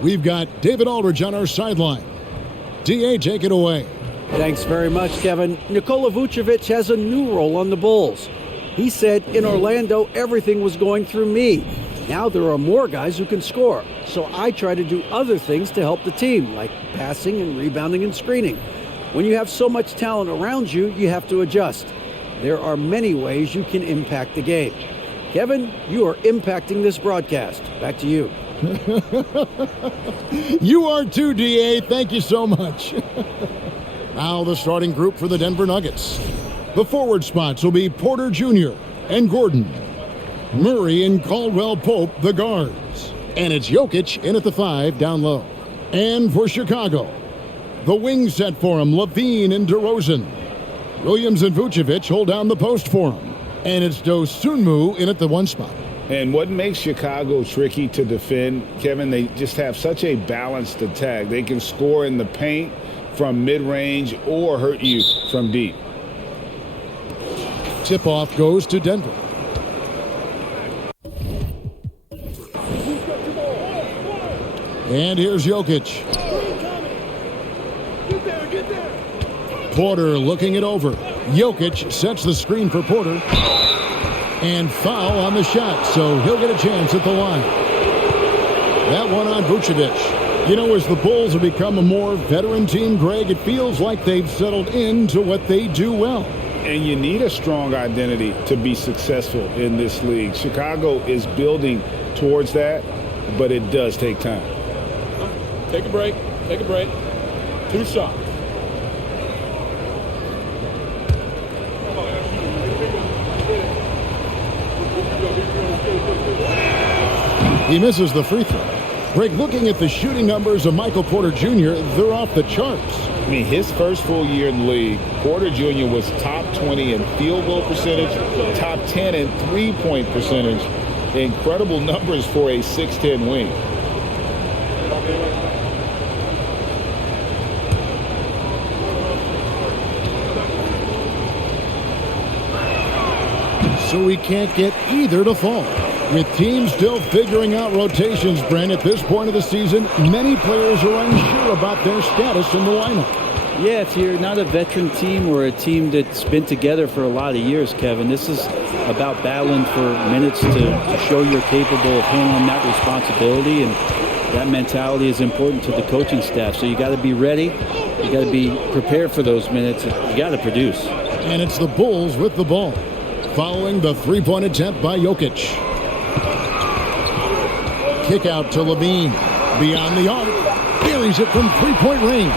We've got David Aldridge on our sideline. DA, take it away. Thanks very much, Kevin. Nikola Vucevic has a new role on the Bulls. He said in Orlando everything was going through me. Now there are more guys who can score, so I try to do other things to help the team, like passing and rebounding and screening. When you have so much talent around you, you have to adjust. There are many ways you can impact the game. Kevin, you are impacting this broadcast. Back to you. You are too, DA. Thank you so much. Now the starting group for the Denver Nuggets. The forward spots will be Porter Jr. and Gordon. Murray and Caldwell Pope, the guards. And it's Jokic in at the 5 down low. And for Chicago, the wings set for him, Levine and DeRozan. Williams and Vucevic hold down the post for him. And it's Dosunmu in at the 1 spot. And what makes Chicago tricky to defend, Kevin, they just have such a balanced attack. They can score in the paint from mid-range or hurt you from deep. Tip-off goes to Denver. And here's Jokic. Porter looking it over. Jokic sets the screen for Porter. And foul on the shot, so he'll get a chance at the line. That one on Vucevic. You know, as the Bulls have become a more veteran team, Greg, it feels like they've settled into what they do well. And you need a strong identity to be successful in this league. Chicago is building towards that, but it does take time. Take a break. Take a break. 2 shots. He misses the free throw. Greg, looking at the shooting numbers of Michael Porter Jr., they're off the charts. I mean, his first full year in the league, Porter Jr. was top 20 in field goal percentage, top 10 in three-point percentage. Incredible numbers for a 6'10 wing. So we can't get either to fall. With teams still figuring out rotations, Brent, at this point of the season, many players are unsure about their status in the lineup. Yeah, if you're not a veteran team or a team that's been together for a lot of years, Kevin, this is about battling for minutes to show you're capable of handling that responsibility, and that mentality is important to the coaching staff. So you got to be ready. You got to be prepared for those minutes. You got to produce. And it's the Bulls with the ball, following the three-point attempt by Jokic. Kick out to Levine. Beyond the arc. Buries it from three-point range.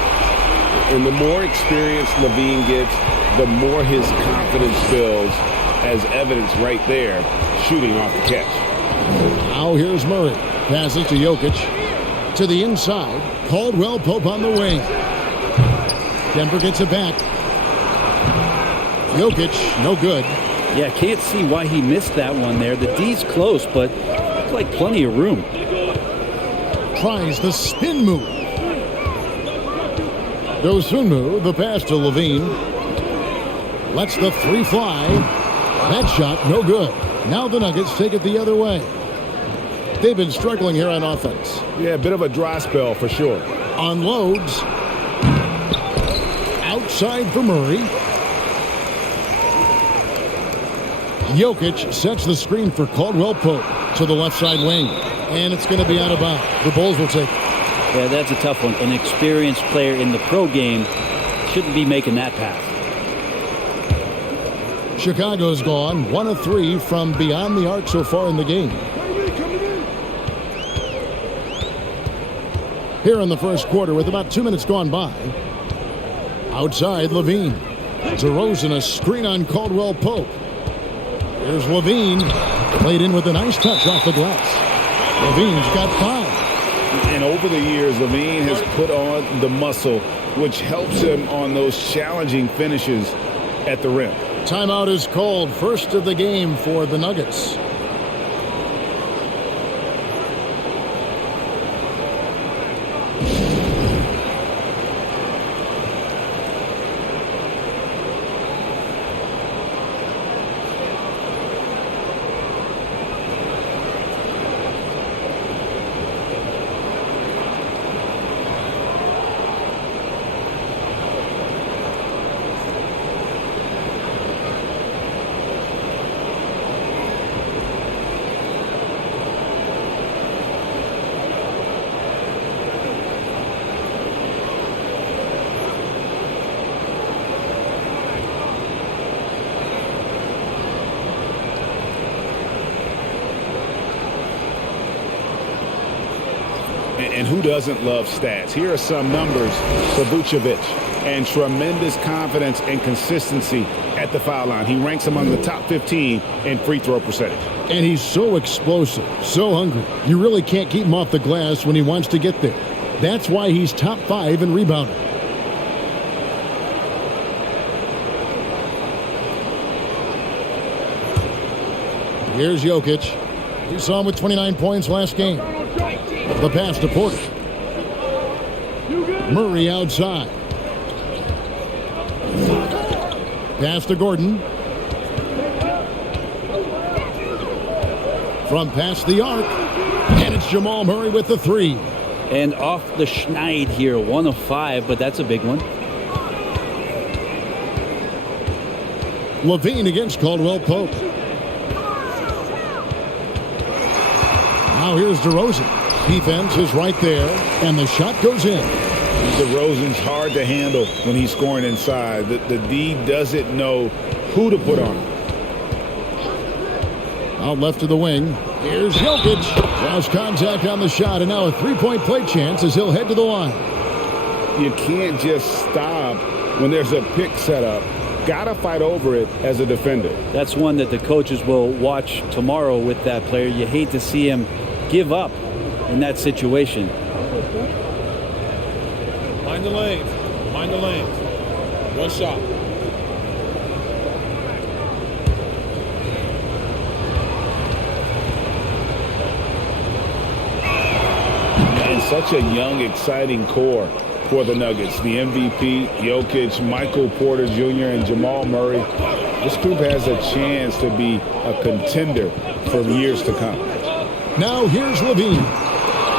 And the more experience Levine gets, the more his confidence builds, as evidence right there, shooting off the catch. Now here's Murray. Passes to Jokic. To the inside. Caldwell Pope on the wing. Denver gets it back. Jokic, no good. Yeah, can't see why he missed that one there. The D's close, but looked like plenty of room. Tries the spin move. Dosunmu, the pass to Levine. Lets the three fly. That shot, no good. Now the Nuggets take it the other way. They've been struggling here on offense. Yeah, a bit of a dry spell for sure. Unloads. Outside for Murray. Jokic sets the screen for Caldwell Pope to the left side wing. And it's going to be out of bounds. The Bulls will take it. Yeah, that's a tough one. An experienced player in the pro game shouldn't be making that pass. Chicago's gone 1 of 3 from beyond the arc so far in the game. Here in the first quarter with about 2 minutes gone by. Outside, Levine. DeRozan, a screen on Caldwell Pope. Here's Levine. Played in with a nice touch off the glass. Levine's got 5. And over the years, Levine has put on the muscle, which helps him on those challenging finishes at the rim. Timeout is called. First of the game for the Nuggets. And who doesn't love stats? Here are some numbers for Vucevic, and tremendous confidence and consistency at the foul line. He ranks among the top 15 in free throw percentage. And he's so explosive, so hungry. You really can't keep him off the glass when he wants to get there. That's why he's top 5 in rebounding. Here's Jokic. We saw him with 29 points last game. The pass to Porter. Murray outside. Pass to Gordon. From past the arc. And it's Jamal Murray with the 3. And off the schneid here, 1 of 5, but that's a big one. Levine against Caldwell Pope. Now here's DeRozan. Defense is right there, and the shot goes in. DeRozan's hard to handle when he's scoring inside. The D doesn't know who to put on him. Out left to the wing. Here's Jokic. Draws contact on the shot, and now a three-point play chance as he'll head to the line. You can't just stop when there's a pick set up. Gotta fight over it as a defender. That's one that the coaches will watch tomorrow with that player. You hate to see him give up in that situation. Mind the lanes. Mind the lanes. One shot. And such a young, exciting core for the Nuggets. The MVP, Jokic, Michael Porter Jr., and Jamal Murray. This group has a chance to be a contender for years to come. Now here's Levine.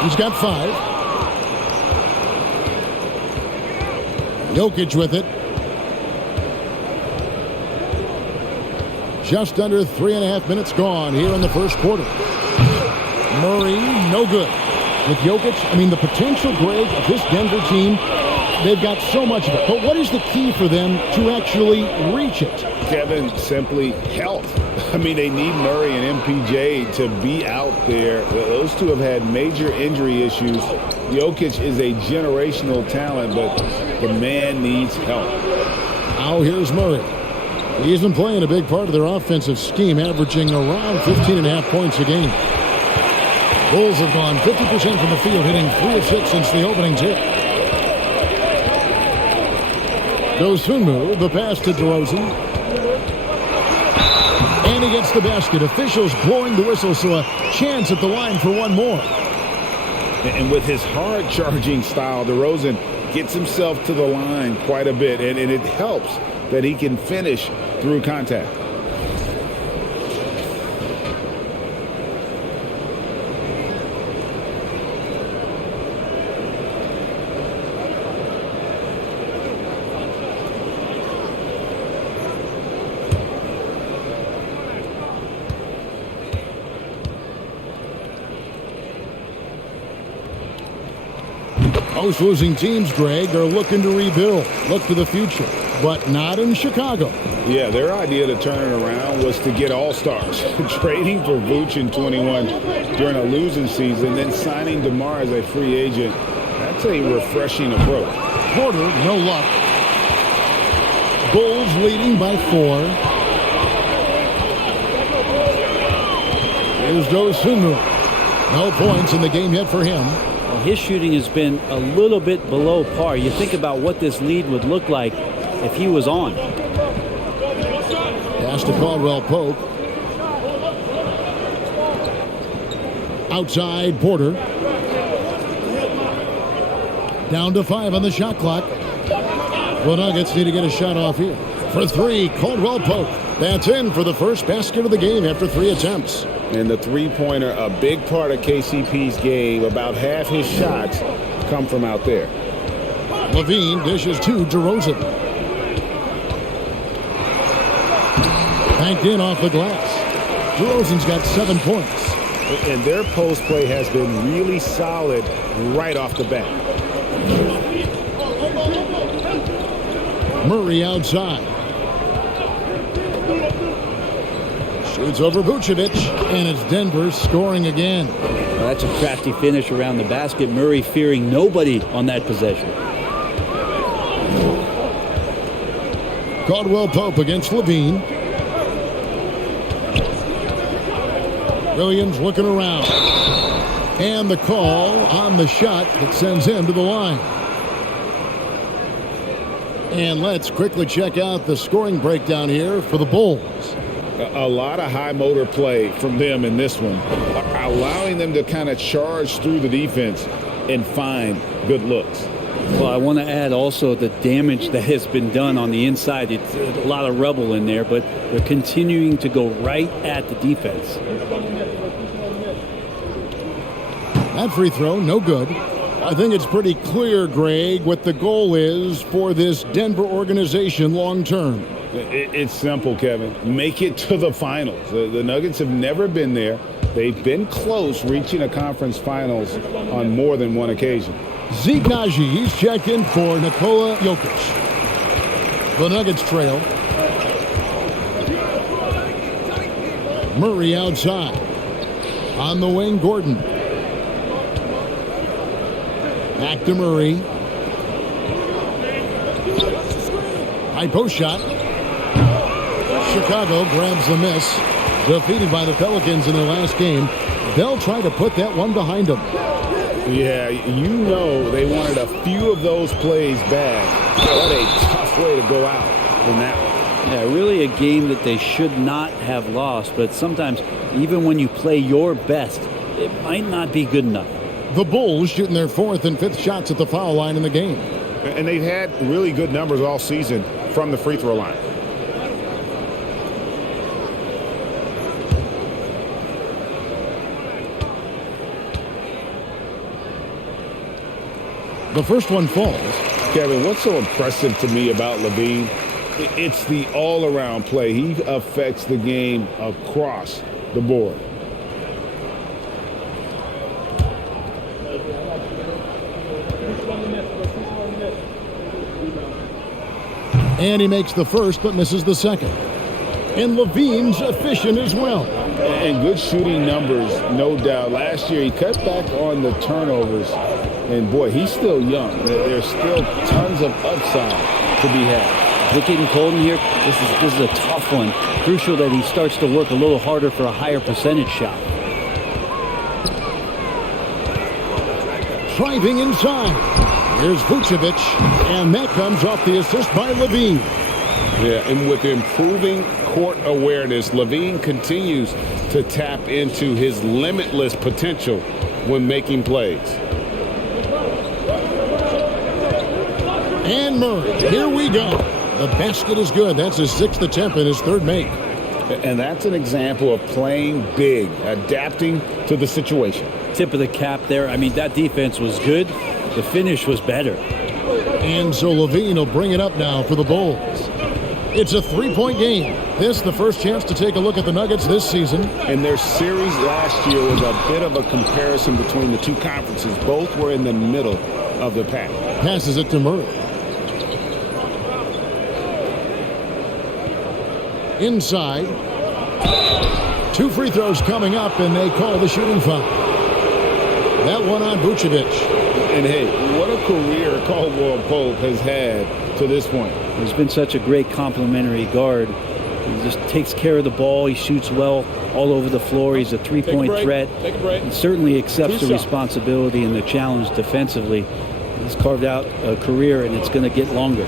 He's got 5. Jokic with it. Just under 3.5 minutes gone here in the first quarter. Murray, no good. With Jokic, I mean, the potential, Greg, of this Denver team, they've got so much of it. But what is the key for them to actually reach it? Kevin, simply health. I mean, they need Murray and MPJ to be out there. Those two have had major injury issues. Jokic is a generational talent, but the man needs help. Now here's Murray. He's been playing a big part of their offensive scheme, averaging around 15.5 points a game. Bulls have gone 50% from the field, hitting 3 of 6 since the opening tip. Dosunmu, the pass to DeRozan. And he gets the basket. Officials blowing the whistle, so a chance at the line for one more. And with his hard-charging style, DeRozan gets himself to the line quite a bit, and it helps that he can finish through contact. Most losing teams, Greg, are looking to rebuild, look to the future, but not in Chicago. Yeah, their idea to turn it around was to get all-stars. Trading for Vooch in 21 during a losing season, then signing DeMar as a free agent. That's a refreshing approach. Porter, no luck. Bulls leading by 4. Here's Dosunmu. No points in the game yet for him. Well, his shooting has been a little bit below par. You think about what this lead would look like if he was on. Pass to Caldwell Pope. Outside Porter. Down to 5 on the shot clock. The Nuggets need to get a shot off here. For 3, Caldwell Pope. That's in for the first basket of the game after 3 attempts. And the three-pointer, a big part of KCP's game. About half his shots come from out there. Levine dishes to DeRozan. Banked in off the glass. DeRozan's got 7 points. And their post play has been really solid right off the bat. Murray outside. Shoots over Vucevic, and it's Denver scoring again. That's a crafty finish around the basket. Murray fearing nobody on that possession. Caldwell Pope against Levine. Williams looking around. And the call on the shot that sends him to the line. And let's quickly check out the scoring breakdown here for the Bulls. A lot of high motor play from them in this one, allowing them to kind of charge through the defense and find good looks. Well, I want to add also the damage that has been done on the inside. It's a lot of rubble in there, but they're continuing to go right at the defense. That free throw, no good. I think it's pretty clear, Greg, what the goal is for this Denver organization long term. It's simple, Kevin. Make it to the finals. The Nuggets have never been there. They've been close reaching a conference finals on more than one occasion. Zeke Naji, he's checked in for Nikola Jokic. The Nuggets trail. Murray outside. On the wing, Gordon. Back to Murray. High post shot. Chicago grabs the miss. Defeated by the Pelicans in their last game. They'll try to put that one behind them. Yeah, you know they wanted a few of those plays back. What a tough way to go out in that one. Yeah, really a game that they should not have lost. But sometimes, even when you play your best, it might not be good enough. The Bulls shooting their 4th and 5th shots at the foul line in the game. And they've had really good numbers all season from the free throw line. The first one falls. Kevin, what's so impressive to me about Levine? It's the all-around play. He affects the game across the board. And he makes the first but misses the second. And Levine's efficient as well. And good shooting numbers, no doubt. Last year he cut back on the turnovers. And boy, he's still young. There's still tons of upside to be had. Is it getting cold in here? This is a tough one. Crucial that he starts to work a little harder for a higher percentage shot. Driving inside. Here's Vucevic, and that comes off the assist by Levine. Yeah, and with improving court awareness, Levine continues to tap into his limitless potential when making plays. And Murray, here we go. The basket is good. That's his 6th attempt and his 3rd make. And that's an example of playing big, adapting to the situation. Tip of the cap there. I mean, that defense was good. The finish was better. And so Levine will bring it up now for the Bulls. It's a 3-point game. This the first chance to take a look at the Nuggets this season. And their series last year was a bit of a comparison between the two conferences. Both were in the middle of the pack. Passes it to Murray. Inside. 2 free throws coming up, and they call the shooting foul. That one on Vucevic. And hey, what a career Caldwell Pope has had to this point. He's been such a great complimentary guard. He just takes care of the ball. He shoots well all over the floor. He's a three-point threat. Take a break. He certainly accepts the responsibility and the challenge defensively. He's carved out a career, and it's going to get longer.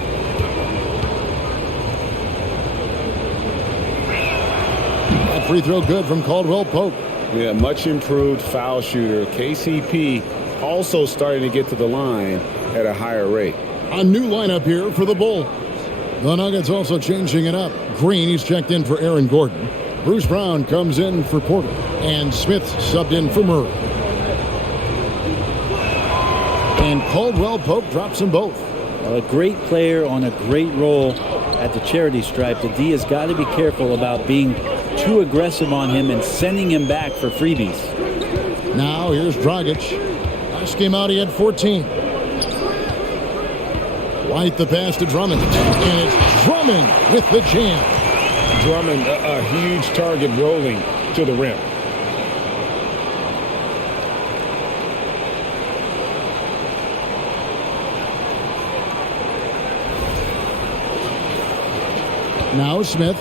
That free throw good from Caldwell Pope. Yeah, much improved foul shooter. KCP also starting to get to the line at a higher rate. A new lineup here for the Bulls. The Nuggets also changing it up. Green, he's checked in for Aaron Gordon. Bruce Brown comes in for Porter. And Smith subbed in for Murray. And Caldwell Pope drops them both. A great player on a great role at the charity stripe. The D has got to be careful about being too aggressive on him and sending him back for freebies. Now here's Dragic. Last game out he had 14. White the pass to Drummond. And it's Drummond with the jam. Drummond, a huge target rolling to the rim. Now Smith.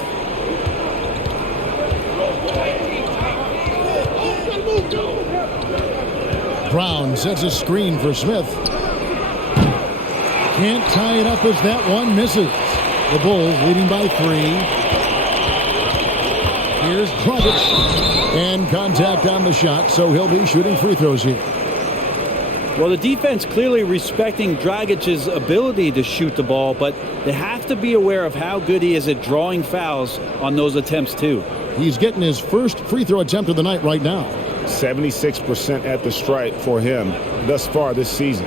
Brown sets a screen for Smith. Can't tie it up as that one misses. The Bulls leading by 3. Here's Dragic. And contact on the shot, so he'll be shooting free throws here. Well, the defense clearly respecting Dragic's ability to shoot the ball, but they have to be aware of how good he is at drawing fouls on those attempts, too. He's getting his first free throw attempt of the night right now. 76% at the stripe for him thus far this season.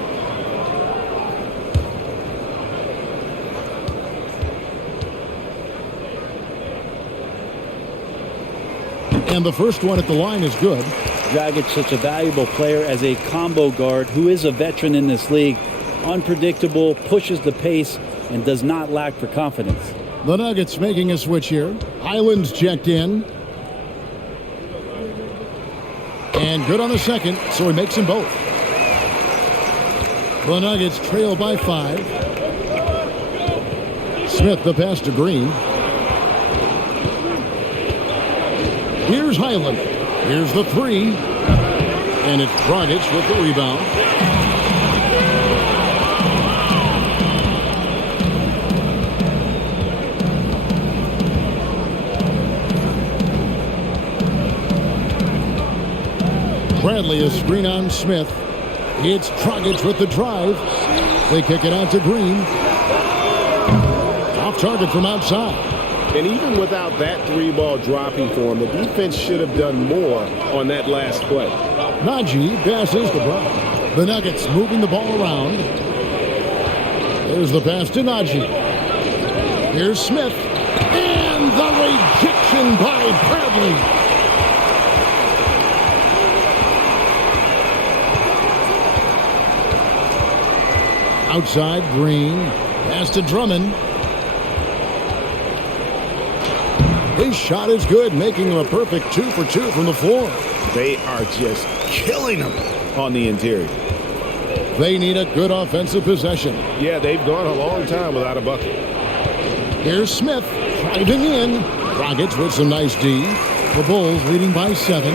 And the first one at the line is good. Dragic, such a valuable player as a combo guard who is a veteran in this league. Unpredictable, pushes the pace, and does not lack for confidence. The Nuggets making a switch here. Highland's checked in. And good on the second, so he makes them both. The Nuggets trail by 5. Smith the pass to Green. Here's Highland. Here's the 3. And it's Dragic with the rebound. Bradley a screen on Smith. It's Dragic with the drive. They kick it out to Green. Off target from outside. And even without that 3-ball dropping for him, the defense should have done more on that last play. Najee passes to Brown. The Nuggets moving the ball around. There's the pass to Najee. Here's Smith. And the rejection by Bradley. Outside, Green. Pass to Drummond. His shot is good, making him a perfect 2 for 2 from the floor. They are just killing him on the interior. They need a good offensive possession. Yeah, they've gone a long time without a bucket. Here's Smith driving in. Dragic with some nice D. The Bulls leading by 7.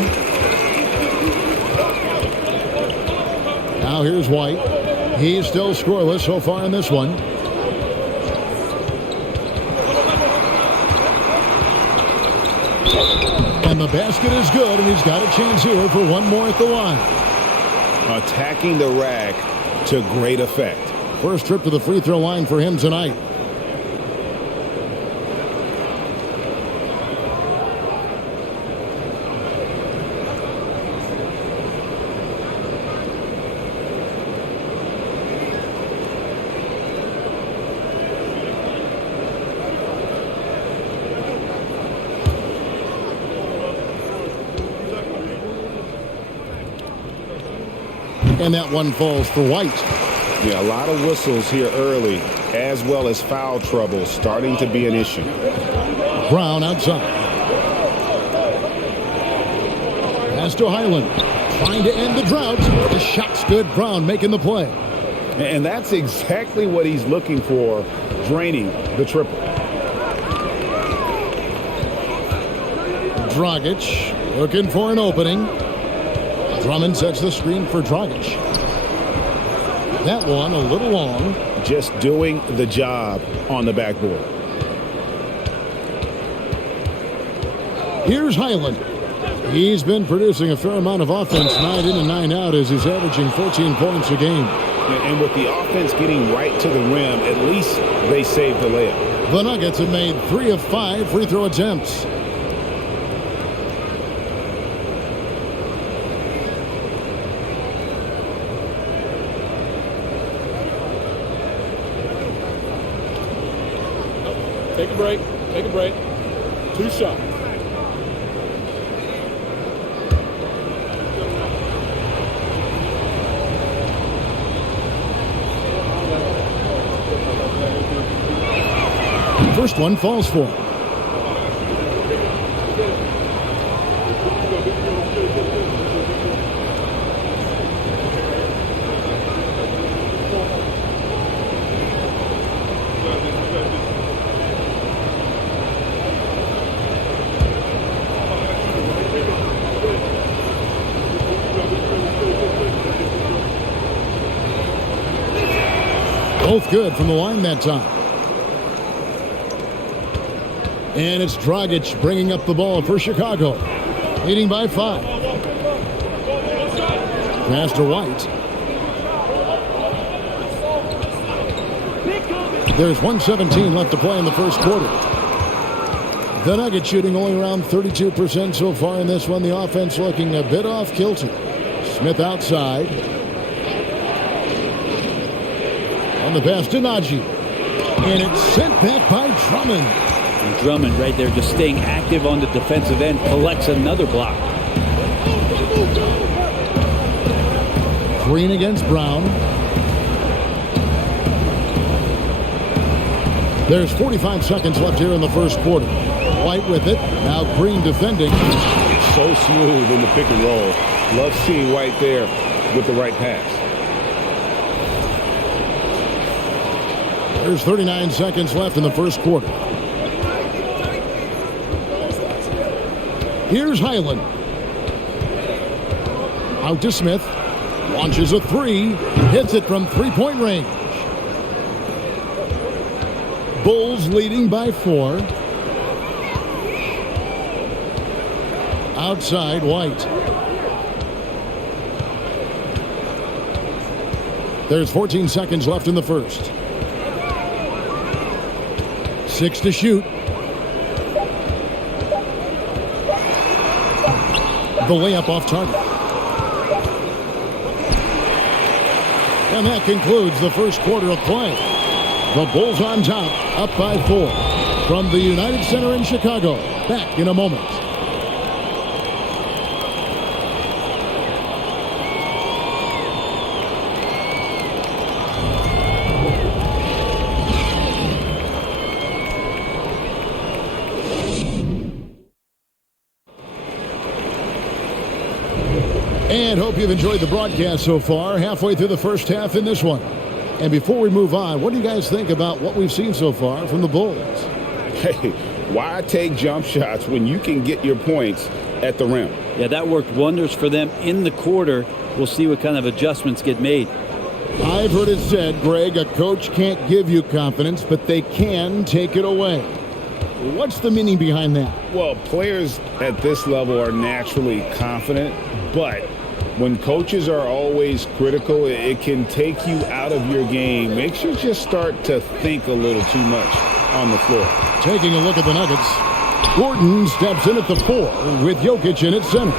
Now here's White. He's still scoreless so far in this one. And the basket is good, and he's got a chance here for one more at the line. Attacking the rack to great effect. First trip to the free throw line for him tonight. And that one falls for White. Yeah, a lot of whistles here early, as well as foul trouble starting to be an issue. Brown outside. Pass to Highland. Trying to end the drought. The shot's good. Brown making the play. And that's exactly what he's looking for, draining the triple. Dragic looking for an opening. Drummond sets the screen for Dragic. That one a little long. Just doing the job on the backboard. Here's Highland. He's been producing a fair amount of offense 9 in and 9 out as he's averaging 14 points a game. And with the offense getting right to the rim, at least they saved the layup. The Nuggets have made 3 of 5 free throw attempts. Take a break. Take a break. 2 shots. First one falls for. Both good from the line that time. And it's Dragic bringing up the ball for Chicago, leading by 5. Pass to White. There's 1:17 left to play in the first quarter. The Nuggets shooting only around 32% so far in this one. The offense looking a bit off kilter. Smith outside. On the pass to Najee. And it's sent back by Drummond. And Drummond right there just staying active on the defensive end, collects another block. Green against Brown. There's 45 seconds left here in the first quarter. White with it. Now Green defending. It's so smooth in the pick and roll. Love seeing White there with the right pass. There's 39 seconds left in the first quarter. Here's Highland. Out to Smith. Launches a three. Hits it from three-point range. Bulls leading by 4. Outside, White. There's 14 seconds left in the first. 6 to shoot. The layup off target. And that concludes the first quarter of play. The Bulls on top, up by 4. From the United Center in Chicago. Back in a moment. And hope you've enjoyed the broadcast so far. Halfway through the first half in this one. And before we move on, what do you guys think about what we've seen so far from the Bulls? Hey, why take jump shots when you can get your points at the rim? Yeah, that worked wonders for them in the quarter. We'll see what kind of adjustments get made. I've heard it said, Greg, a coach can't give you confidence, but they can take it away. What's the meaning behind that? Well, players at this level are naturally confident, but when coaches are always critical, it can take you out of your game. Makes you just start to think a little too much on the floor. Taking a look at the Nuggets. Gordon steps in at the 4 with Jokic in at center.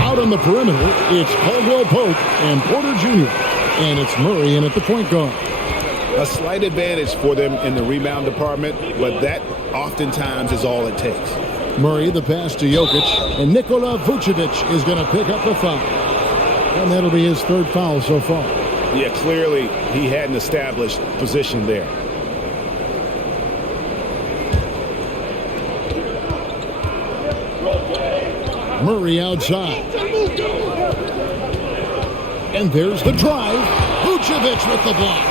Out on the perimeter, it's Caldwell Pope and Porter Jr. And it's Murray in at the point guard. A slight advantage for them in the rebound department, but that oftentimes is all it takes. Murray, the pass to Jokic, and Nikola Vucevic is going to pick up the foul. And that'll be his 3rd foul so far. Yeah, clearly he had an established position there. Murray outside. And there's the drive. Vucevic with the block.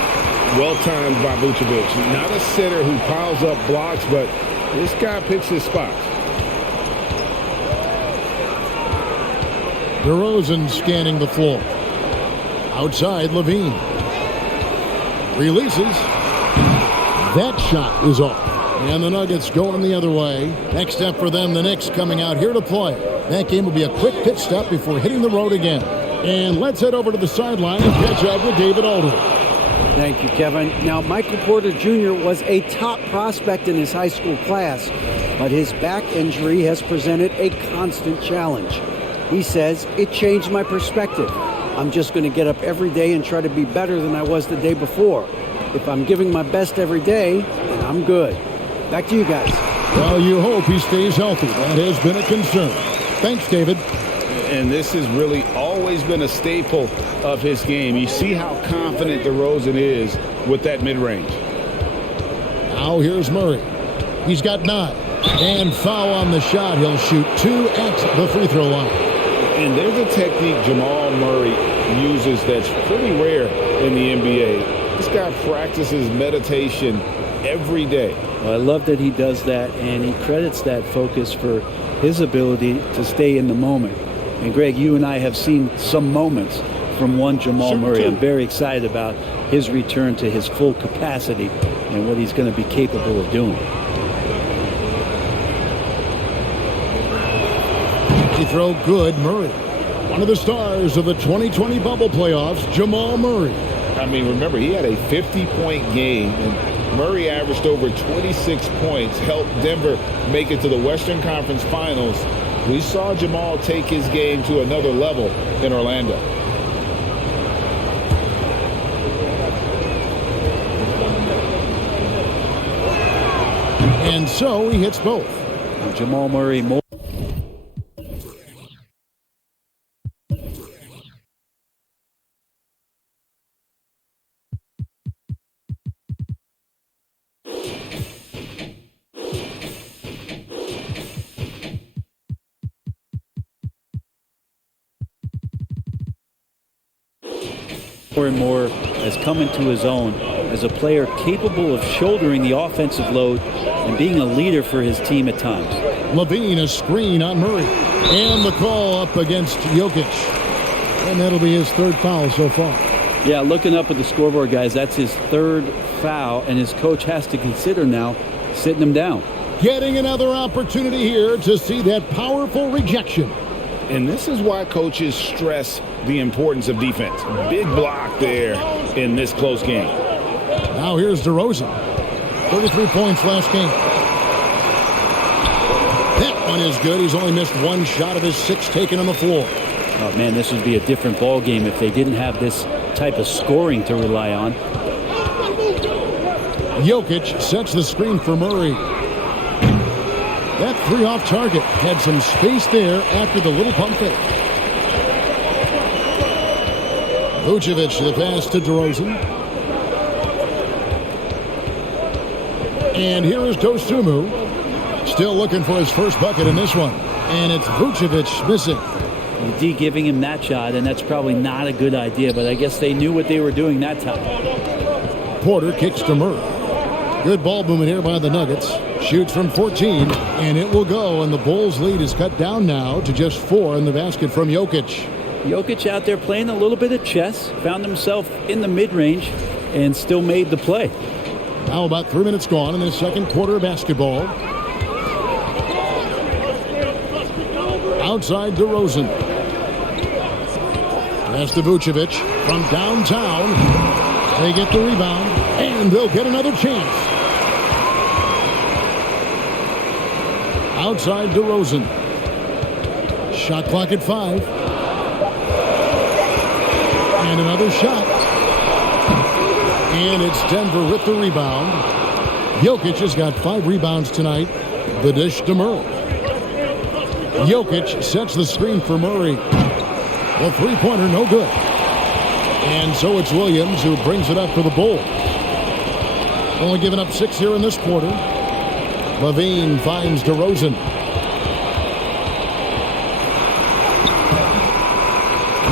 Well timed by Vucevic. Not a sitter who piles up blocks, but this guy picks his spots. DeRozan scanning the floor. Outside, Levine. Releases. That shot is off. And the Nuggets going the other way. Next step for them, the Knicks coming out here to play. That game will be a quick pit stop before hitting the road again. And let's head over to the sideline and catch up with David Aldridge. Thank you, Kevin. Now, Michael Porter Jr. was a top prospect in his high school class, but his back injury has presented a constant challenge. He says, it changed my perspective. I'm just going to get up every day and try to be better than I was the day before. If I'm giving my best every day, then I'm good. Back to you guys. Well, you hope he stays healthy. That has been a concern. Thanks, David. And this has really always been a staple of his game. You see how confident DeRozan is with that mid-range. Now here's Murray. He's got 9. And foul on the shot. He'll shoot 2 at the free throw line. And there's a technique Jamal Murray uses that's pretty rare in the NBA. This guy practices meditation every day. Well, I love that he does that, and he credits that focus for his ability to stay in the moment. And Greg, you and I have seen some moments from one Jamal Murray. I'm very excited about his return to his full capacity and what he's going to be capable of doing. He throw good, Murray. One of the stars of the 2020 bubble playoffs, Jamal Murray. I mean, remember, he had a 50-point game, and Murray averaged over 26 points, helped Denver make it to the Western Conference Finals. We saw Jamal take his game to another level in Orlando. And so he hits both. Jamal Murray more. More and more has come into his own as a player capable of shouldering the offensive load and being a leader for his team at times. Levine, a screen on Murray. And the call up against Jokic. And that'll be his third foul so far. Yeah, looking up at the scoreboard, guys, that's his third foul, and his coach has to consider now sitting him down. Getting another opportunity here to see that powerful rejection. And this is why coaches stress the importance of defense. Big block there in this close game. Now here's DeRozan. 33 points last game. That one is good. He's only missed one shot of his 6 taken on the floor. Oh, man, this would be a different ball game if they didn't have this type of scoring to rely on. Jokic sets the screen for Murray. That 3 off target had some space there after the little pump fake. Vucevic, the pass to DeRozan. And here is Dosunmu. Still looking for his first bucket in this one. And it's Vucevic missing. The D giving him that shot, and that's probably not a good idea, but I guess they knew what they were doing that time. Porter kicks to Murray. Good ball movement here by the Nuggets. Shoots from 14, and it will go, and the Bulls' lead is cut down now to just 4 in the basket from Jokic. Jokic out there playing a little bit of chess, found himself in the mid-range, and still made the play. Now about 3 minutes gone in the second quarter of basketball. Outside DeRozan. Pass to Vucevic from downtown. They get the rebound, and they'll get another chance. Outside DeRozan. Shot clock at 5. And another shot. And it's Denver with the rebound. Jokic has got 5 rebounds tonight. The dish to Murray. Jokic sets the screen for Murray. The three-pointer, no good. And so it's Williams who brings it up for the Bulls. Only giving up 6 here in this quarter. Levine finds DeRozan.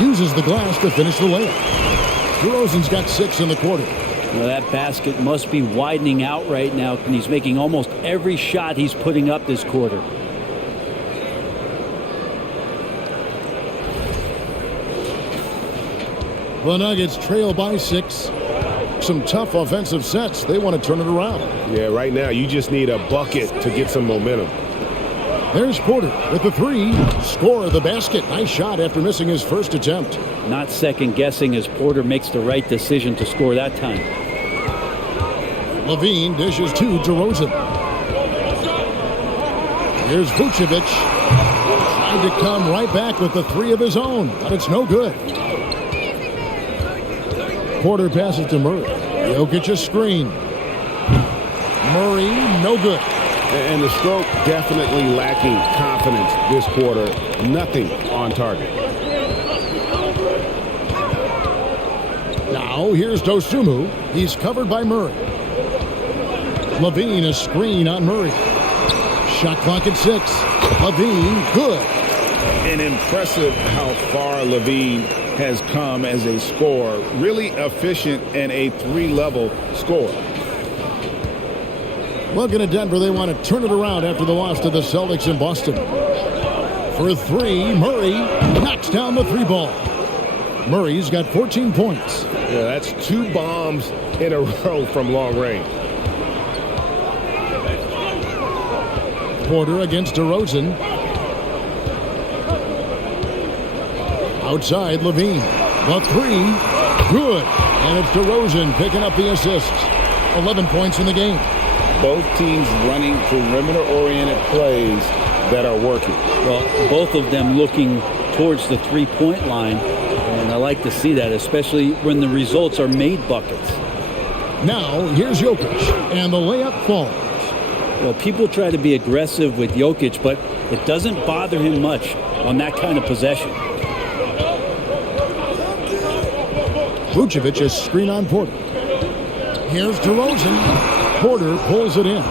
Uses the glass to finish the layup. DeRozan's got 6 in the quarter. Well, that basket must be widening out right now, and he's making almost every shot he's putting up this quarter. The Nuggets trail by 6. Some tough offensive sets. They want to turn it around. Yeah, right now you just need a bucket to get some momentum. There's Porter with the 3. Score of the basket. Nice shot after missing his first attempt. Not second guessing as Porter makes the right decision to score that time. Levine dishes to DeRozan. Here's Vucevic. Trying to come right back with the 3 of his own, but it's no good. Porter passes to Murray. Jokic a screen. Murray, no good. And the stroke definitely lacking confidence this quarter. Nothing on target. Now here's Dosunmu. He's covered by Murray. Levine a screen on Murray. Shot clock at 6. Levine, good. And impressive how far Levine has come as a scorer. Really efficient and a 3-level scorer. Looking at Denver, they want to turn it around after the loss to the Celtics in Boston. For 3, Murray knocks down the 3 ball. Murray's got 14 points. Yeah, that's 2 bombs in a row from long range. Porter against DeRozan. Outside, Levine. The three, good. And it's DeRozan picking up the assists. 11 points in the game. Both teams running perimeter-oriented plays that are working. Well, both of them looking towards the three-point line, and I like to see that, especially when the results are made buckets. Now, here's Jokic, and the layup falls. Well, people try to be aggressive with Jokic, but it doesn't bother him much on that kind of possession. Vucevic is screen on Porter. Here's DeRozan. Porter pulls it in.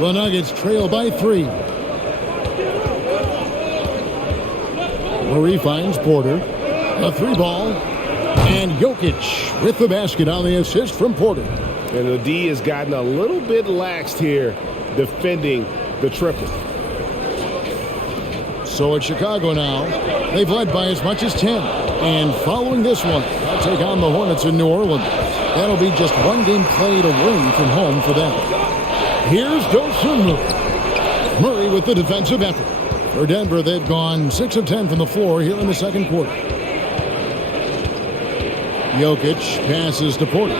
The Nuggets trail by 3. Murray finds Porter. A 3-ball. And Jokic with the basket on the assist from Porter. And the D has gotten a little bit laxed here defending the triple. So it's Chicago now. They've led by as much as 10. And following this one, they'll take on the Hornets in New Orleans. That'll be just one game played away from home for them. Here's Dosunmu. Murray with the defensive effort. For Denver, they've gone 6 of 10 from the floor here in the second quarter. Jokic passes to Porter.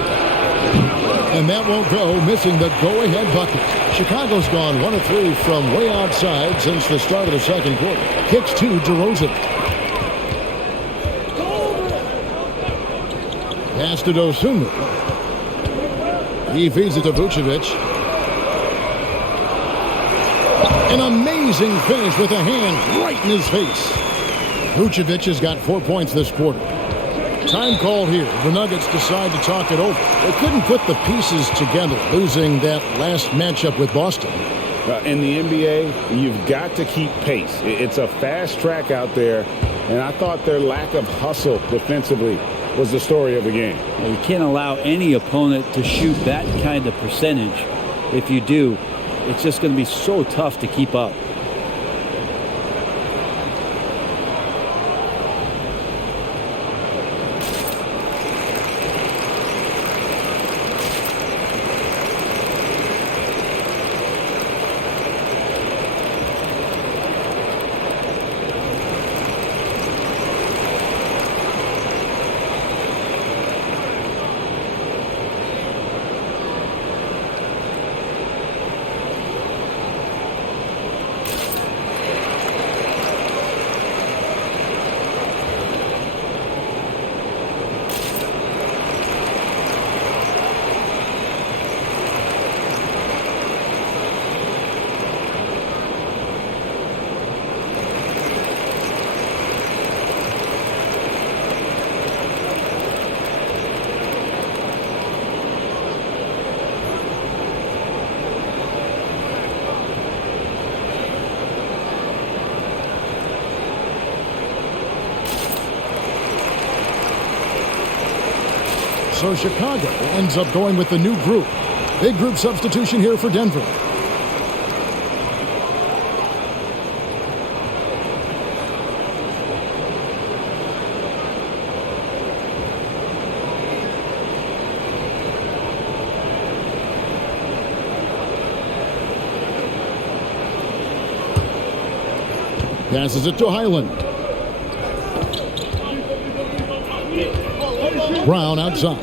And that won't go, missing the go-ahead bucket. Chicago's gone 1 of 3 from way outside since the start of the second quarter. Kicks to DeRozan. Pass to Dosunmu. He feeds it to Vucevic. An amazing finish with a hand right in his face. Vucevic has got 4 points this quarter. Time called here. The Nuggets decide to talk it over. They couldn't put the pieces together, losing that last matchup with Boston. In the NBA, you've got to keep pace. It's a fast track out there, and I thought their lack of hustle defensively was the story of the game. Well, you can't allow any opponent to shoot that kind of percentage. If you do, it's just going to be so tough to keep up. So Chicago ends up going with the new group. Big group substitution here for Denver. Passes it to Highland. Brown outside.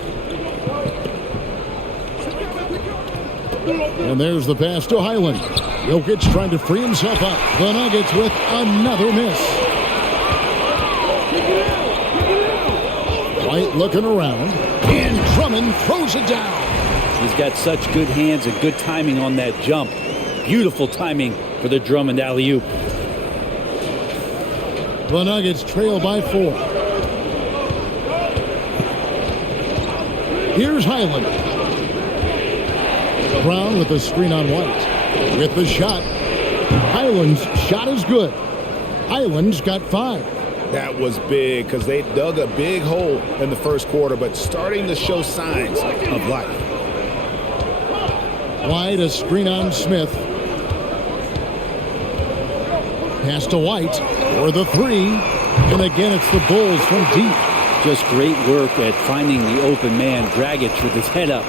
And there's the pass to Highland. Jokic trying to free himself up. The Nuggets with another miss. White looking around. And Drummond throws it down. He's got such good hands and good timing on that jump. Beautiful timing for the Drummond alley-oop. The Nuggets trail by 4. Here's Highland. Brown with the screen on White. With the shot. Highland's shot is good. Highland's got 5. That was big because they dug a big hole in the first quarter, but starting to show signs of life. White, a screen on Smith. Pass to White for the 3. And again, it's the Bulls from deep. Just great work at finding the open man. Dragic with his head up.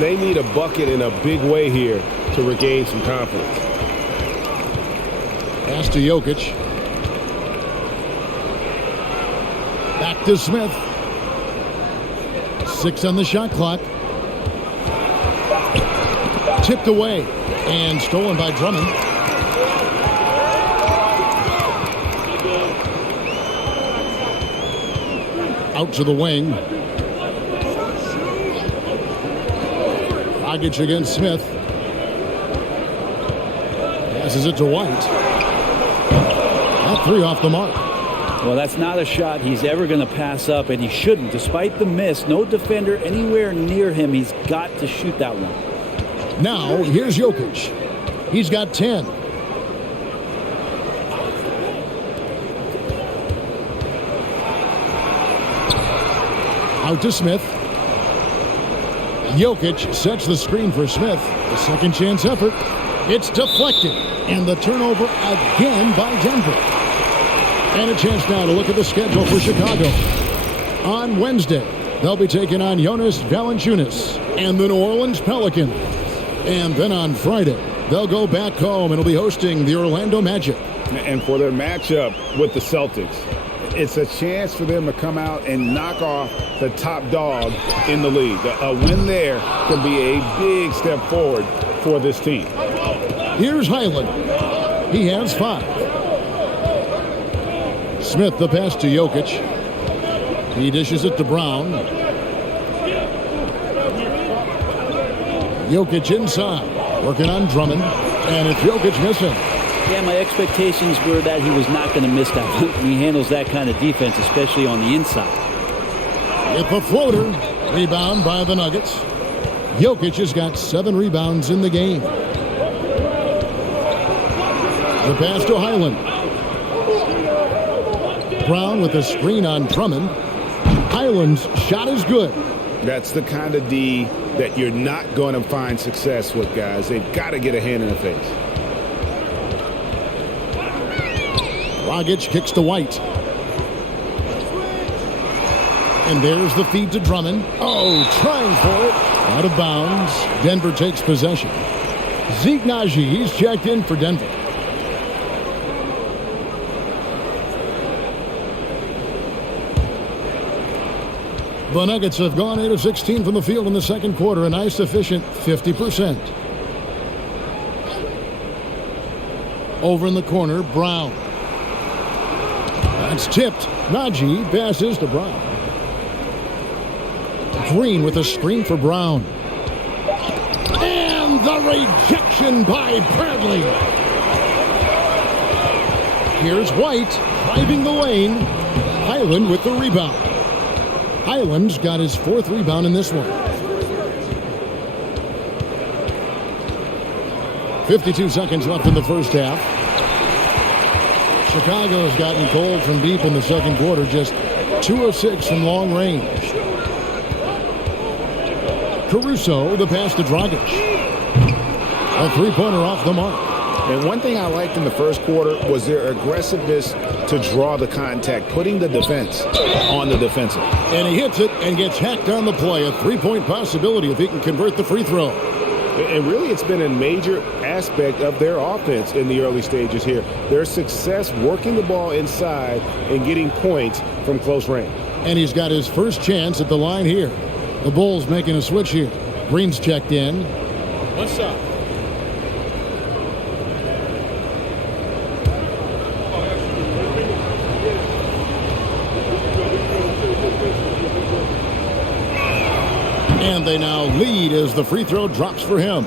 They need a bucket in a big way here to regain some confidence. Pass to Jokic. Back to Smith. 6 on the shot clock. Tipped away and stolen by Drummond. Out to the wing. Dragic against Smith. Passes it to White. That three off the mark. Well, that's not a shot he's ever going to pass up, and he shouldn't. Despite the miss, no defender anywhere near him. He's got to shoot that one. Now, here's Jokic. He's got 10. Out to Smith. Jokic sets the screen for Smith. The second chance effort. It's deflected. And the turnover again by Denver. And a chance now to look at the schedule for Chicago. On Wednesday, they'll be taking on Jonas Valanciunas and the New Orleans Pelicans. And then on Friday, they'll go back home and will be hosting the Orlando Magic. And for their matchup with the Celtics, it's a chance for them to come out and knock off the top dog in the league. A win there can be a big step forward for this team. Here's Highland. He has 5. Smith the pass to Jokic. He dishes it to Brown. Jokic inside, working on Drummond, and it's Jokic missing. Yeah, my expectations were that he was not going to miss that one. He handles that kind of defense, especially on the inside. With a floater, rebound by the Nuggets. Jokic has got 7 rebounds in the game. The pass to Highland. Brown with a screen on Drummond. Highland's shot is good. That's the kind of D that you're not going to find success with, guys. They've got to get a hand in the face. Dragic kicks to White. And there's the feed to Drummond. Oh, trying for it. Out of bounds. Denver takes possession. Zeke Naji, he's checked in for Denver. The Nuggets have gone 8 of 16 from the field in the second quarter, a nice efficient 50%. Over in the corner, Brown. That's tipped. Naji passes to Brown. Green with a screen for Brown. And the rejection by Bradley. Here's White driving the lane. Highland with the rebound. Highland's got his 4th rebound in this one. 52 seconds left in the first half. Chicago's gotten cold from deep in the second quarter, just 2 of 6 from long range. Caruso, the pass to Dragic. A three-pointer off the mark. And one thing I liked in the first quarter was their aggressiveness to draw the contact, putting the defense on the defensive. And he hits it and gets hacked on the play. A three-point possibility if he can convert the free throw. And really, it's been a major aspect of their offense in the early stages here. Their success working the ball inside and getting points from close range. And he's got his first chance at the line here. The Bulls making a switch here. Green's checked in. One shot. And they now lead as the free throw drops for him.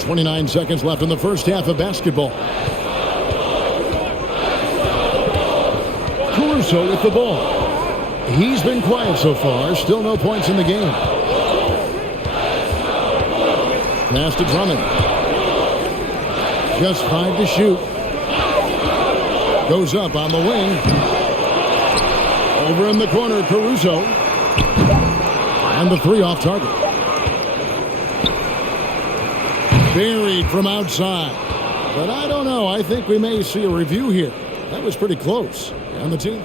29 seconds left in the first half of basketball. Caruso with the ball. He's been quiet so far. Still no points in the game. Pass to Drummond. Just 5 to shoot. Goes up on the wing. Over in the corner, Caruso. And the 3 off target. Buried from outside. But I don't know. I think we may see a review here. That was pretty close. On the team.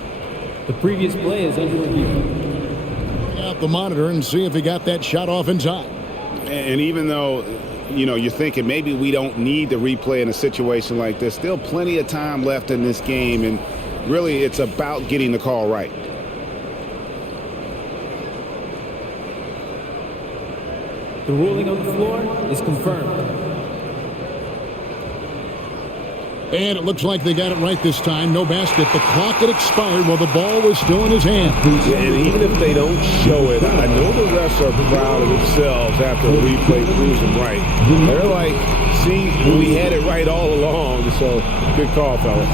The previous play is under review. Bring out the monitor and see if he got that shot off in time. And even though, you're thinking maybe we don't need the replay in a situation like this, still plenty of time left in this game, and really it's about getting the call right. The ruling on the floor is confirmed. And it looks like they got it right this time. No basket. The clock had expired while the ball was still in his hand. And even if they don't show it, I know the refs are proud of themselves after a replay proves them right. They're like, see, we had it right all along. So good call, fellas.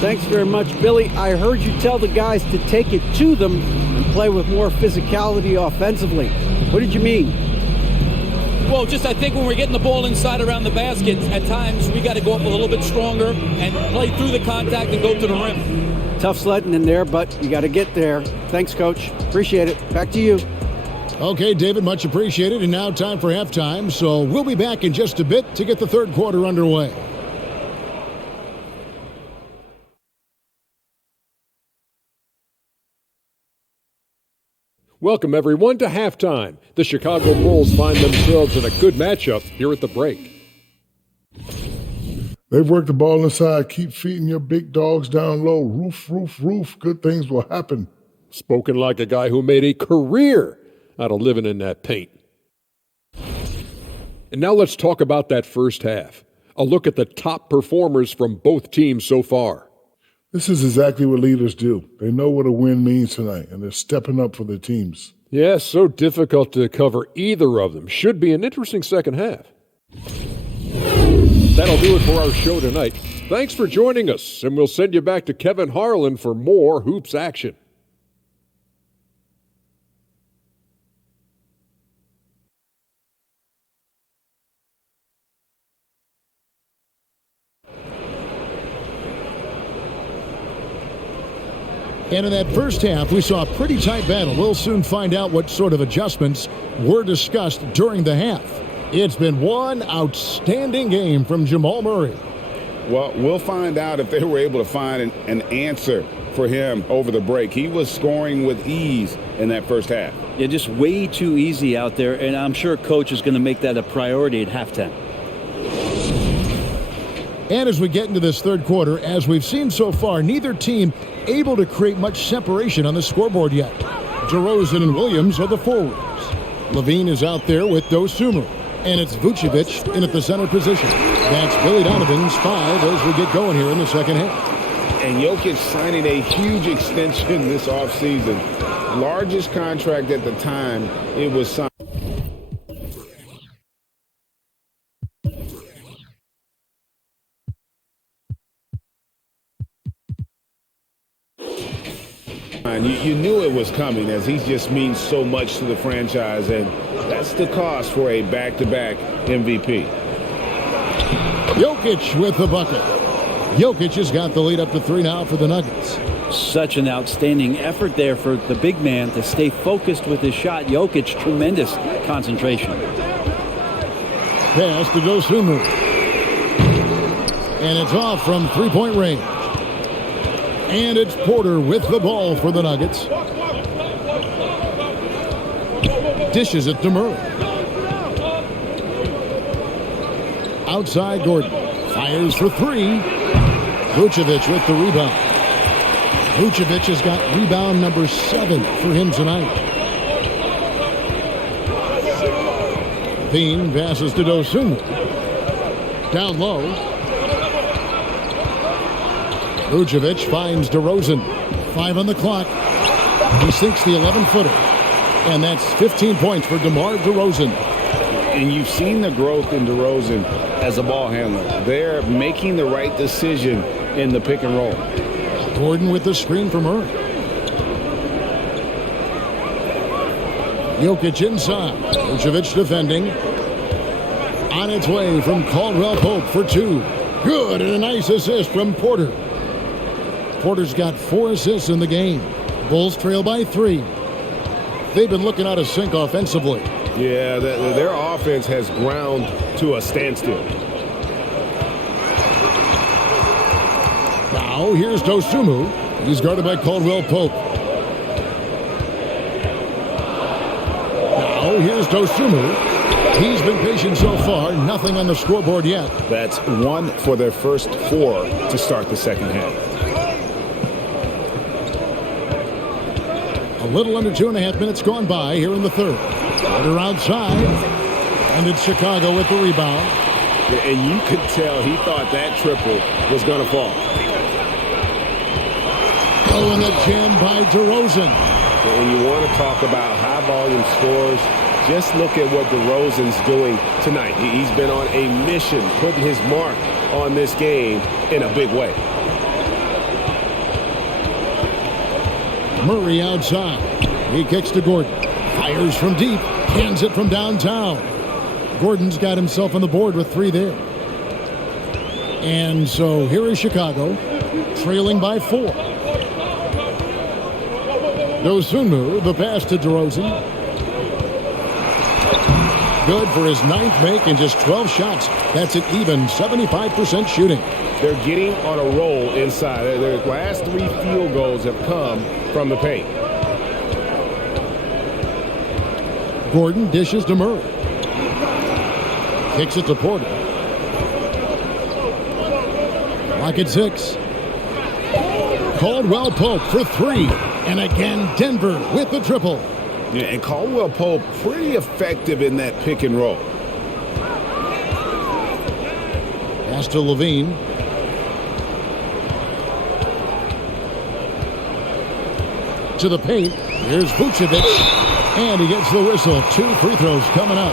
Thanks very much, Billy. I heard you tell the guys to take it to them and play with more physicality offensively. What did you mean? Well, I think when we're getting the ball inside around the basket, at times we got to go up a little bit stronger and play through the contact and go to the rim. Tough sledding in there, but you got to get there. Thanks, Coach. Appreciate it. Back to you. Okay, David, much appreciated. And now time for halftime. So we'll be back in just a bit to get the third quarter underway. Welcome, everyone, to halftime. The Chicago Bulls find themselves in a good matchup here at the break. They've worked the ball inside. Keep feeding your big dogs down low. Roof, roof, roof. Good things will happen. Spoken like a guy who made a career out of living in that paint. And now let's talk about that first half. A look at the top performers from both teams so far. This is exactly what leaders do. They know what a win means tonight, and they're stepping up for their teams. Yes, so difficult to cover either of them. Should be an interesting second half. That'll do it for our show tonight. Thanks for joining us, and we'll send you back to Kevin Harlan for more Hoops action. And in that first half, we saw a pretty tight battle. We'll soon find out what sort of adjustments were discussed during the half. It's been one outstanding game from Jamal Murray. Well, we'll find out if they were able to find an answer for him over the break. He was scoring with ease in that first half. Yeah, just way too easy out there, and I'm sure Coach is going to make that a priority at halftime. And as we get into this third quarter, as we've seen so far, neither team able to create much separation on the scoreboard yet. DeRozan and Williams are the forwards. Levine is out there with Dosunmu. And it's Vucevic in at the center position. That's Billy Donovan's 5 as we get going here in the second half. And Jokic signing a huge extension this offseason. Largest contract at the time it was signed. You knew it was coming, as he just means so much to the franchise, and that's the cost for a back-to-back MVP. Jokic with the bucket. Jokic has got the lead up to 3 now for the Nuggets. Such an outstanding effort there for the big man to stay focused with his shot. Jokic, tremendous concentration. Pass to Dosunmu. And it's off from three-point range. And it's Porter with the ball for the Nuggets. Dishes it to Murray. Outside Gordon. Fires for 3. Vucevic with the rebound. Vucevic has got rebound number 7 for him tonight. Levine passes to Dosunmu. Down low. Vucevic finds DeRozan. 5 on the clock. He sinks the 11-footer. And that's 15 points for DeMar DeRozan. And you've seen the growth in DeRozan as a ball handler. They're making the right decision in the pick and roll. Gordon with the screen for Murray. Jokic inside. Vucevic defending. On its way from Caldwell Pope for 2. Good, and a nice assist from Porter. Porter's got 4 assists in the game. Bulls trail by 3. They've been looking out of sync offensively. Yeah, their offense has ground to a standstill. Now here's Dosunmu. He's guarded by Caldwell Pope. Now here's Dosunmu. He's been patient so far. Nothing on the scoreboard yet. That's 1 for their first 4 to start the second half. A little under 2.5 minutes gone by here in the third. Porter outside. And it's Chicago with the rebound. And you could tell he thought that triple was going to fall. Oh, and the jam by DeRozan. And you want to talk about high-volume scores. Just look at what DeRozan's doing tonight. He's been on a mission, putting his mark on this game in a big way. Murray outside. He kicks to Gordon. Fires from deep. Hands it from downtown. Gordon's got himself on the board with 3 there. And so here is Chicago, trailing by 4. Dosunmu, the pass to DeRozan. Good for his 9th make and just 12 shots. That's an even 75% shooting. They're getting on a roll inside. Their last 3 field goals have come from the paint. Gordon dishes to Murray. Kicks it to Porter. Lock at 6. Caldwell Pope for 3. And again, Denver with the triple. Yeah, and Caldwell Pope pretty effective in that pick and roll. Pass to Levine. To the paint. Here's Vucevic. And he gets the whistle. 2 free throws coming up.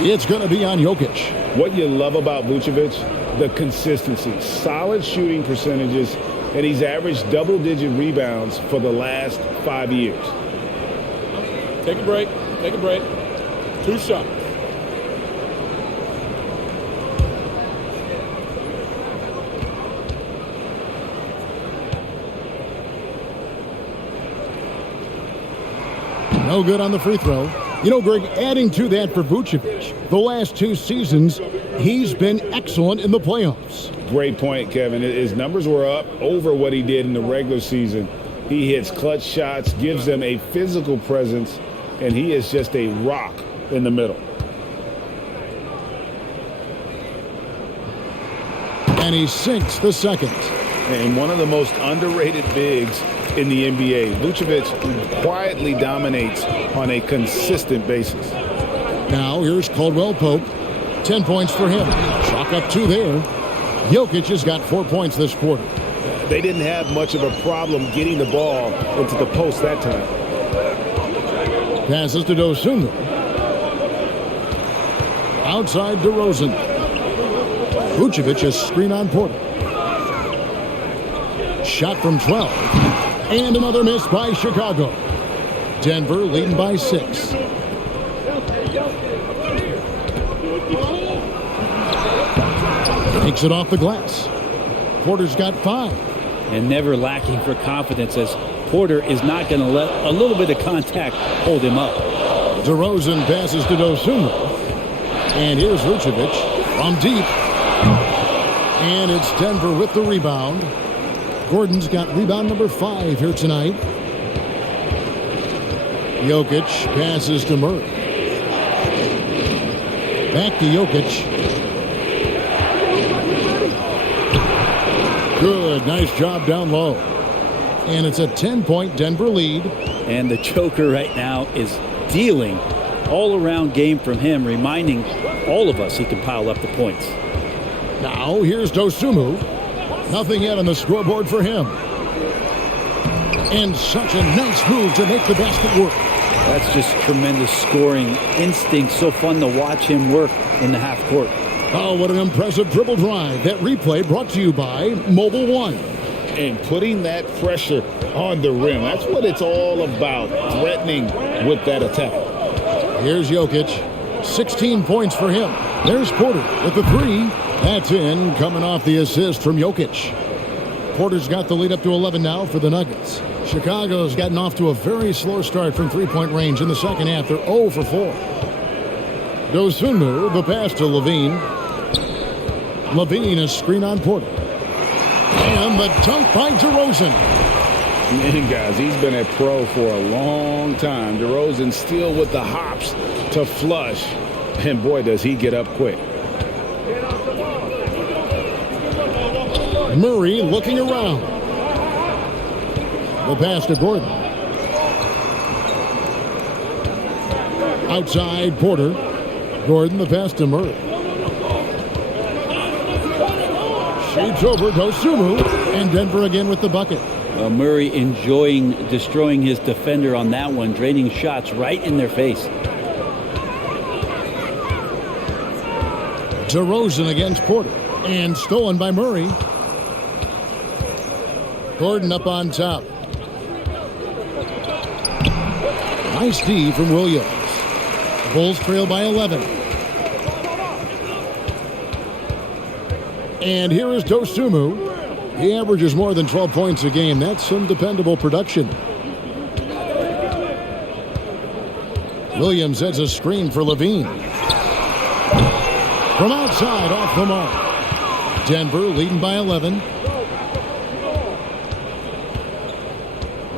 It's going to be on Jokic. What you love about Vucevic, the consistency, solid shooting percentages, and he's averaged double-digit rebounds for the last 5 years. Take a break. Take a break. 2 shots. No good on the free throw. You know, Greg, adding to that for Vucevic, the last 2 seasons, he's been excellent in the playoffs. Great point, Kevin. His numbers were up over what he did in the regular season. He hits clutch shots, gives them a physical presence, and he is just a rock in the middle. And he sinks the second. And one of the most underrated bigs in the NBA. Vucevic quietly dominates on a consistent basis. Now here's Caldwell Pope. 10 points for him. Chalk up 2 there. Jokic has got 4 points this quarter. They didn't have much of a problem getting the ball into the post that time. Passes to Dosunmu. Outside DeRozan. Vucevic a screen on Porter. Shot from 12. And another miss by Chicago. Denver leading by 6. Takes it off the glass. Porter's got 5. And never lacking for confidence, as Porter is not going to let a little bit of contact hold him up. DeRozan passes to Dosunmu. And here's Vucevic from deep. And it's Denver with the rebound. Gordon's got rebound number 5 here tonight. Jokic passes to Murray. Back to Jokic. Good, nice job down low. And it's a 10-point Denver lead. And the Joker right now is dealing all-around game from him, reminding all of us he can pile up the points. Now here's Dosunmu. Nothing yet on the scoreboard for him. And such a nice move to make the basket work. That's just tremendous scoring instinct. So fun to watch him work in the half court. Oh, what an impressive dribble drive. That replay brought to you by Mobile One. And putting that pressure on the rim. That's what it's all about, threatening with that attack. Here's Jokic. 16 points for him. There's Porter with the 3. That's in, coming off the assist from Jokic. Porter's got the lead up to 11 now for the Nuggets. Chicago's gotten off to a very slow start from three-point range in the second half. They're 0 for 4. Dosunmu, the pass to Levine. Levine, a screen on Porter. And the dunk by DeRozan. Man, guys, he's been a pro for a long time. DeRozan still with the hops to flush. And boy, does he get up quick. Murray looking around. The pass to Gordon. Outside Porter. Gordon, the pass to Murray. Shoots over Dosunmu. And Denver again with the bucket. Murray enjoying destroying his defender on that one, draining shots right in their face. DeRozan against Porter. And stolen by Murray. Gordon up on top. Nice D from Williams. Bulls trail by 11. And here is Dosunmu. He averages more than 12 points a game. That's some dependable production. Williams sets a screen for Levine. From outside, off the mark. Denver leading by 11.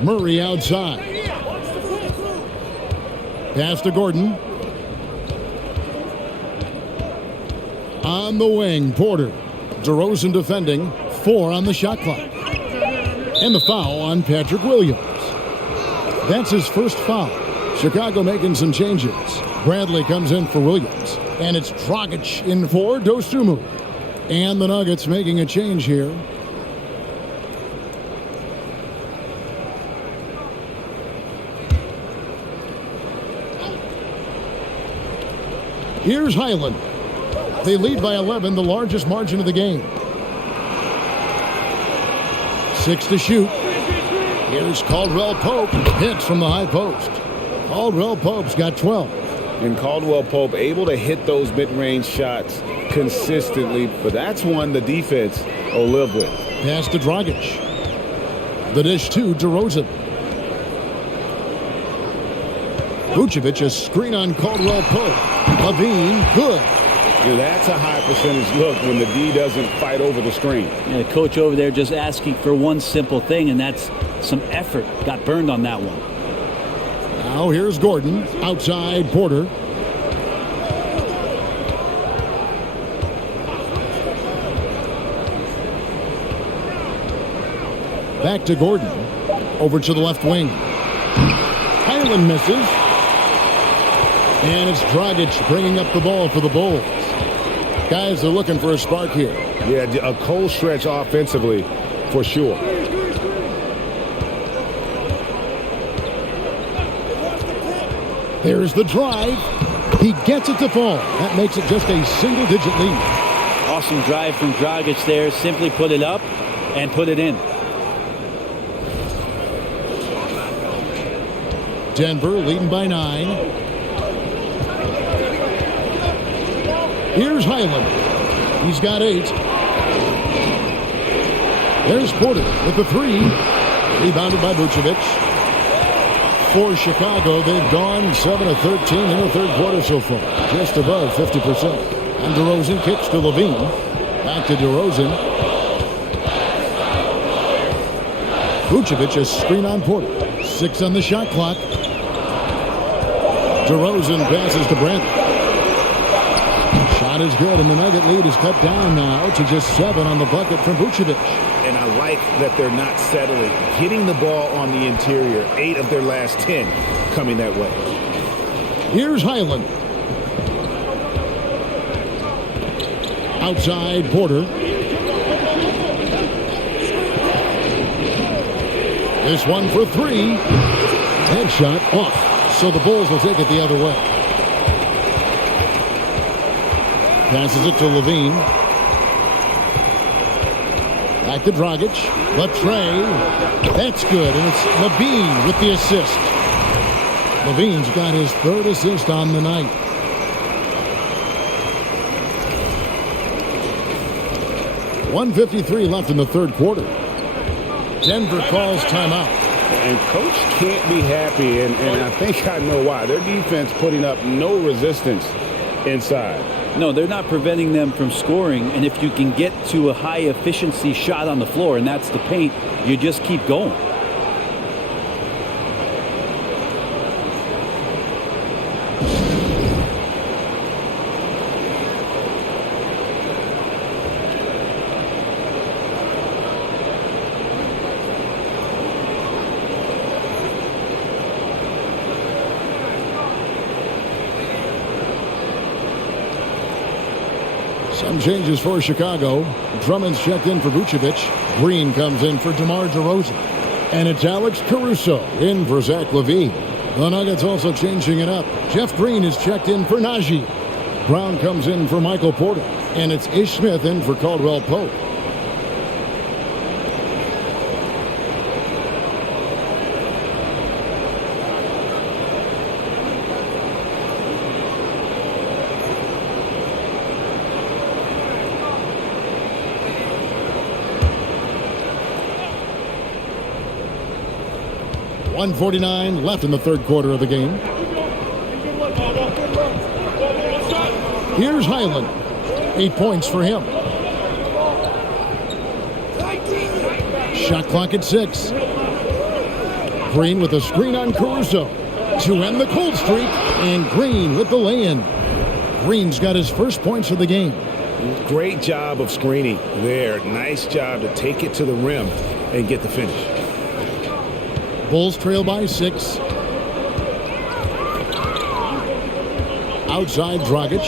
Murray outside. Pass to Gordon. On the wing, Porter. DeRozan defending. 4 on the shot clock. And the foul on Patrick Williams. That's his first foul. Chicago making some changes. Bradley comes in for Williams. And it's Dragic in for Dosunmu. And the Nuggets making a change here. Here's Highland. They lead by 11, the largest margin of the game. 6 to shoot. Here's Caldwell Pope. Hits from the high post. Caldwell Pope's got 12. And Caldwell Pope able to hit those mid-range shots consistently, but that's one the defense will live with. Pass to Dragic. The dish to DeRozan. Vucevic, a screen on Caldwell Pope. Levine, good. Yeah, that's a high percentage look when the D doesn't fight over the screen. Yeah, the coach over there just asking for one simple thing, and that's some effort. Got burned on that one. Now here's Gordon. Outside Porter. Back to Gordon. Over to the left wing. Highland misses. And it's Dragic bringing up the ball for the Bulls. Guys, they're looking for a spark here. Yeah, a cold stretch offensively for sure. There's the drive. He gets it to fall. That makes it just a single-digit lead. Awesome drive from Dragic there. Simply put it up and put it in. Denver leading by 9. Here's Highland. He's got 8. There's Porter with the 3. Rebounded by Vucevic. For Chicago, they've gone 7 of 13 in the third quarter so far. Just above 50%. And DeRozan kicks to Levine. Back to DeRozan. Vucevic, a screen on Porter. 6 on the shot clock. DeRozan passes to Bradley. Shot is good, and the Nugget lead is cut down now to just 7 on the bucket from Vucevic. And I like that they're not settling. Hitting the ball on the interior. 8 of their last 10 coming that way. Here's Highland. Outside Porter. This one for 3. Headshot off. So the Bulls will take it the other way. Passes it to Levine. Back to Dragic. Latre. That's good. And it's Levine with the assist. Levine's got his 3rd assist on the night. .153 left in the third quarter. Denver calls timeout. And Coach can't be happy, and I think I know why. Their defense putting up no resistance inside. No, they're not preventing them from scoring, and if you can get to a high-efficiency shot on the floor, and that's the paint, you just keep going. Some changes for Chicago. Drummond's checked in for Vucevic. Green comes in for DeMar DeRozan. And it's Alex Caruso in for Zach LaVine. The Nuggets also changing it up. Jeff Green is checked in for Najee. Brown comes in for Michael Porter. And it's Ish Smith in for Caldwell Pope. .149 left in the third quarter of the game. Here's Highland. 8 points for him. Shot clock at 6. Green with a screen on Caruso to end the cold streak, and Green with the lay-in. Green's got his first points of the game. Great job of screening there. Nice job to take it to the rim and get the finish. Bulls trail by 6. Outside Dragic.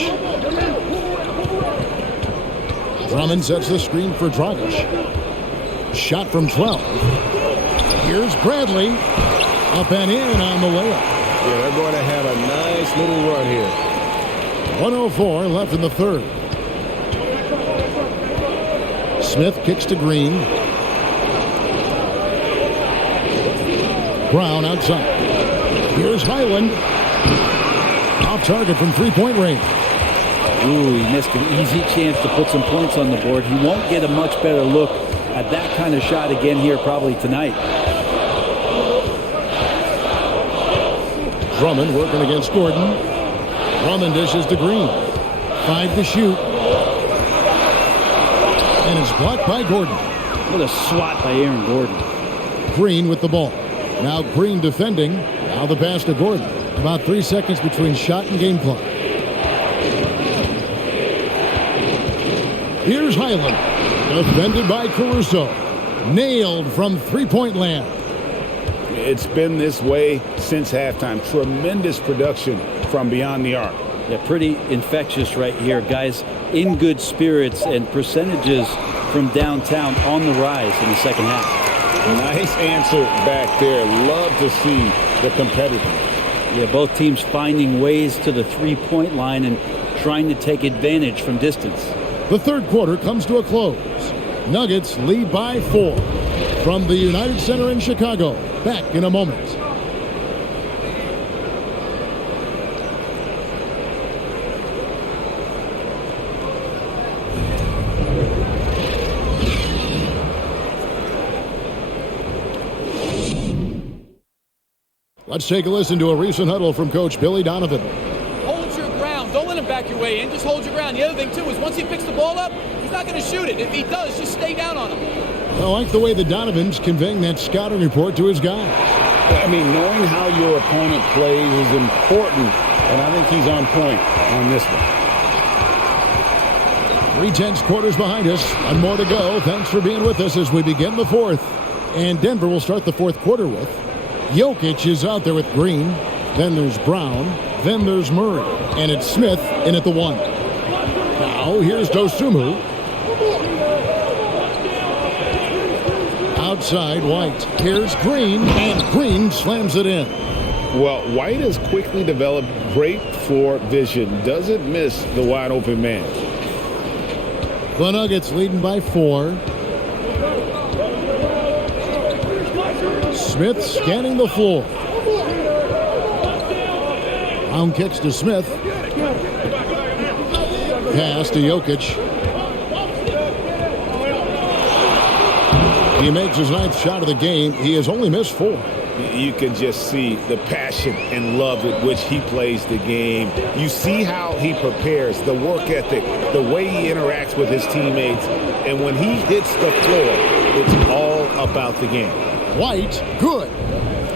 Drummond sets the screen for Dragic. Shot from 12. Here's Bradley. Up and in on the layup. Yeah, they're going to have a nice little run here. 1:04 left in the third. Smith kicks to Green. Brown outside. Here's Highland. Off target from three-point range. Ooh, he missed an easy chance to put some points on the board. He won't get a much better look at that kind of shot again here probably tonight. Drummond working against Gordon. Drummond dishes to Green. 5 to shoot. And it's blocked by Gordon. What a swat by Aaron Gordon. Green with the ball. Now Green defending. Now the pass to Gordon. About 3 seconds between shot and game clock. Here's Highland. Defended by Caruso. Nailed from three-point land. It's been this way since halftime. Tremendous production from beyond the arc. Yeah, pretty infectious right here. Guys in good spirits, and percentages from downtown on the rise in the second half. Nice answer back there. Love to see the competitiveness. Yeah, both teams finding ways to the three-point line and trying to take advantage from distance. The third quarter comes to a close. Nuggets lead by 4. From the United Center in Chicago. Back in a moment. Let's take a listen to a recent huddle from Coach Billy Donovan. Hold your ground. Don't let him back your way in. Just hold your ground. The other thing, too, is once he picks the ball up, he's not going to shoot it. If he does, just stay down on him. I like the way the Donovan's conveying that scouting report to his guys. I mean, knowing how your opponent plays is important, and I think he's on point on this one. 3/10 quarters behind us. One more to go. Thanks for being with us as we begin the fourth. And Denver will start the fourth quarter with Jokic is out there with Green. Then there's Brown. Then there's Murray. And it's Smith in at the 1. Now here's Dosunmu. Outside White. Here's Green. And Green slams it in. Well, White has quickly developed great floor vision. Doesn't miss the wide open man. The Nuggets leading by 4. Smith scanning the floor. Brown kicks to Smith. Pass to Jokic. He makes his 9th shot of the game. He has only missed 4. You can just see the passion and love with which he plays the game. You see how he prepares, the work ethic, the way he interacts with his teammates. And when he hits the floor, it's all about the game. White, good.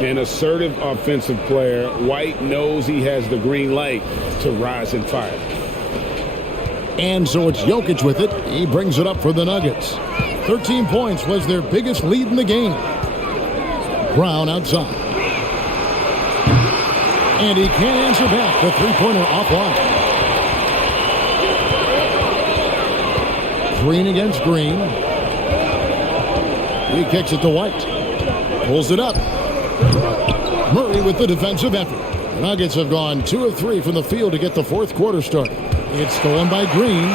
An assertive offensive player. White knows he has the green light to rise and fire. And so it's Jokic with it. He brings it up for the Nuggets. 13 points was their biggest lead in the game. Brown outside. And he can't answer back. The three-pointer offline. Green against Green. He kicks it to White. Pulls it up. Murray with the defensive effort. The Nuggets have gone 2 of 3 from the field to get the fourth quarter started. It's stolen by Green.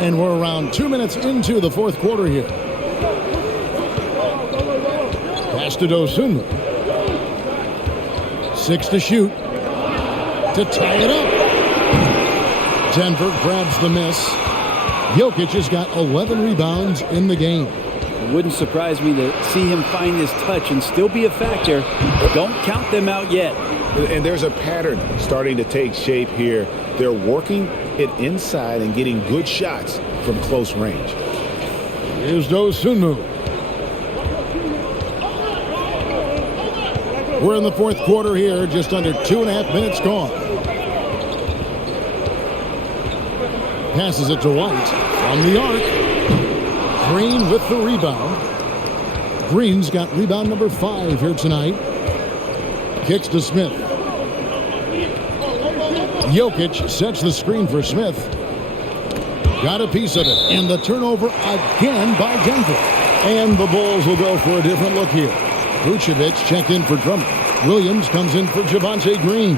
And we're around 2 minutes into the fourth quarter here. Pass to Dosunmu. 6 to shoot. To tie it up. Denver grabs the miss. Jokic has got 11 rebounds in the game. It wouldn't surprise me to see him find his touch and still be a factor. Don't count them out yet. And there's a pattern starting to take shape here. They're working it inside and getting good shots from close range. Here's Dosunmu. We're in the fourth quarter here, just under 2.5 minutes gone. Passes it to White from the arc. Green with the rebound. Green's got rebound number 5 here tonight. Kicks to Smith. Jokic sets the screen for Smith. Got a piece of it. And the turnover again by Denver. And the Bulls will go for a different look here. Vucevic checked in for Drummond. Williams comes in for Javonte Green.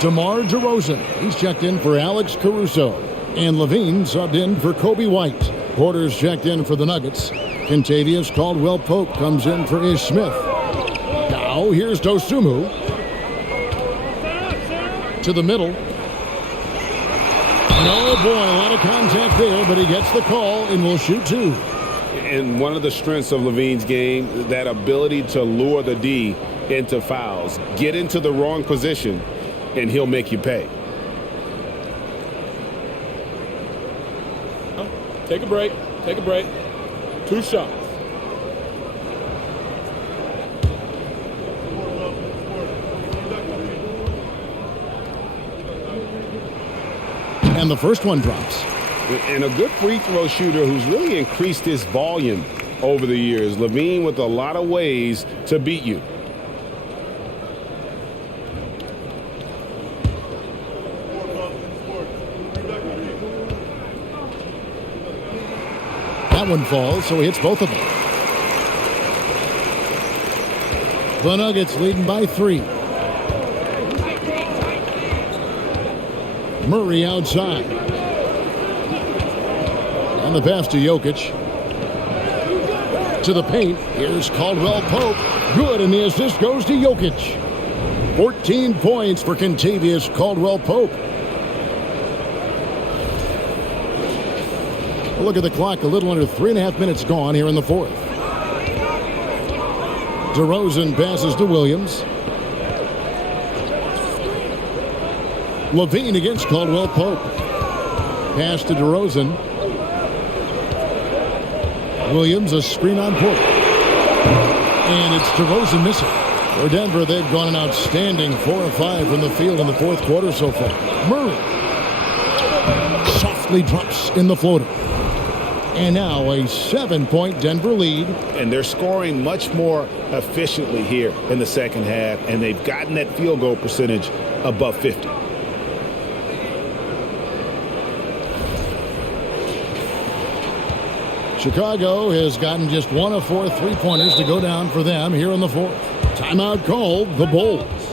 DeMar DeRozan. He's checked in for Alex Caruso. And Levine subbed in for Kobe White. Porter's checked in for the Nuggets. Kentavious Caldwell-Pope comes in for Ish Smith. Now here's Dosunmu. To the middle. Oh boy, a lot of contact there, but he gets the call and will shoot 2. And one of the strengths of Levine's game, that ability to lure the D into fouls. Get into the wrong position, and he'll make you pay. Take a break. Take a break. 2 shots. And the first one drops. And a good free throw shooter who's really increased his volume over the years. Levine with a lot of ways to beat you. That one falls, so he hits both of them. The Nuggets leading by 3. Murray outside. And the pass to Jokic. To the paint. Here's Caldwell-Pope. Good, and the assist goes to Jokic. 14 points for Kentavious Caldwell-Pope. Look at the clock, a little under 3.5 minutes gone here in the fourth. DeRozan passes to Williams. Levine against Caldwell-Pope. Pass to DeRozan. Williams, a screen on Porter. And it's DeRozan missing. For Denver, they've gone an outstanding 4 of 5 from the field in the fourth quarter so far. Murray softly drops in the floater. And now a 7-point Denver lead. And they're scoring much more efficiently here in the second half, and they've gotten that field goal percentage above 50. Chicago has gotten just 1 of 4 three-pointers to go down for them here in the fourth. Timeout called, the Bulls.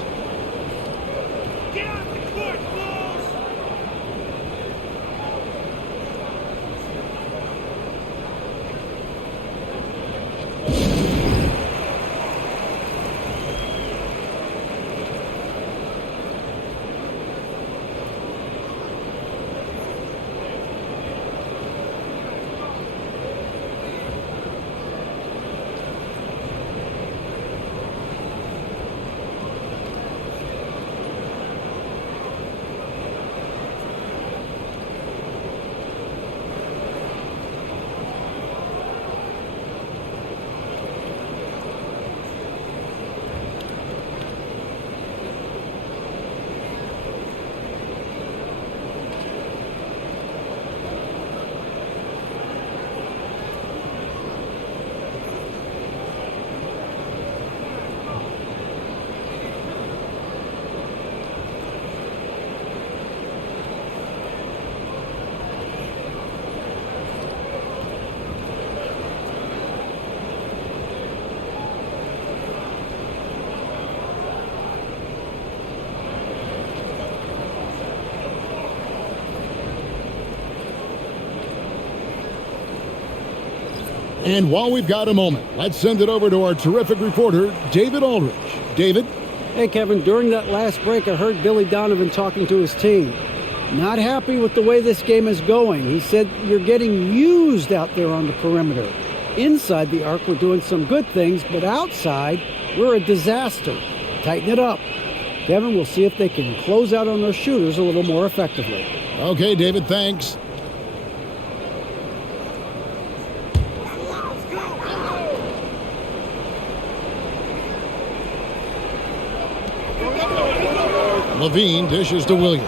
And while we've got a moment, let's send it over to our terrific reporter, David Aldridge. David? Hey, Kevin, during that last break, I heard Billy Donovan talking to his team. Not happy with the way this game is going. He said, you're getting used out there on the perimeter. Inside the arc, we're doing some good things, but outside, we're a disaster. Tighten it up. Kevin, we'll see if they can close out on those shooters a little more effectively. Okay, David, thanks. Levine dishes to Williams.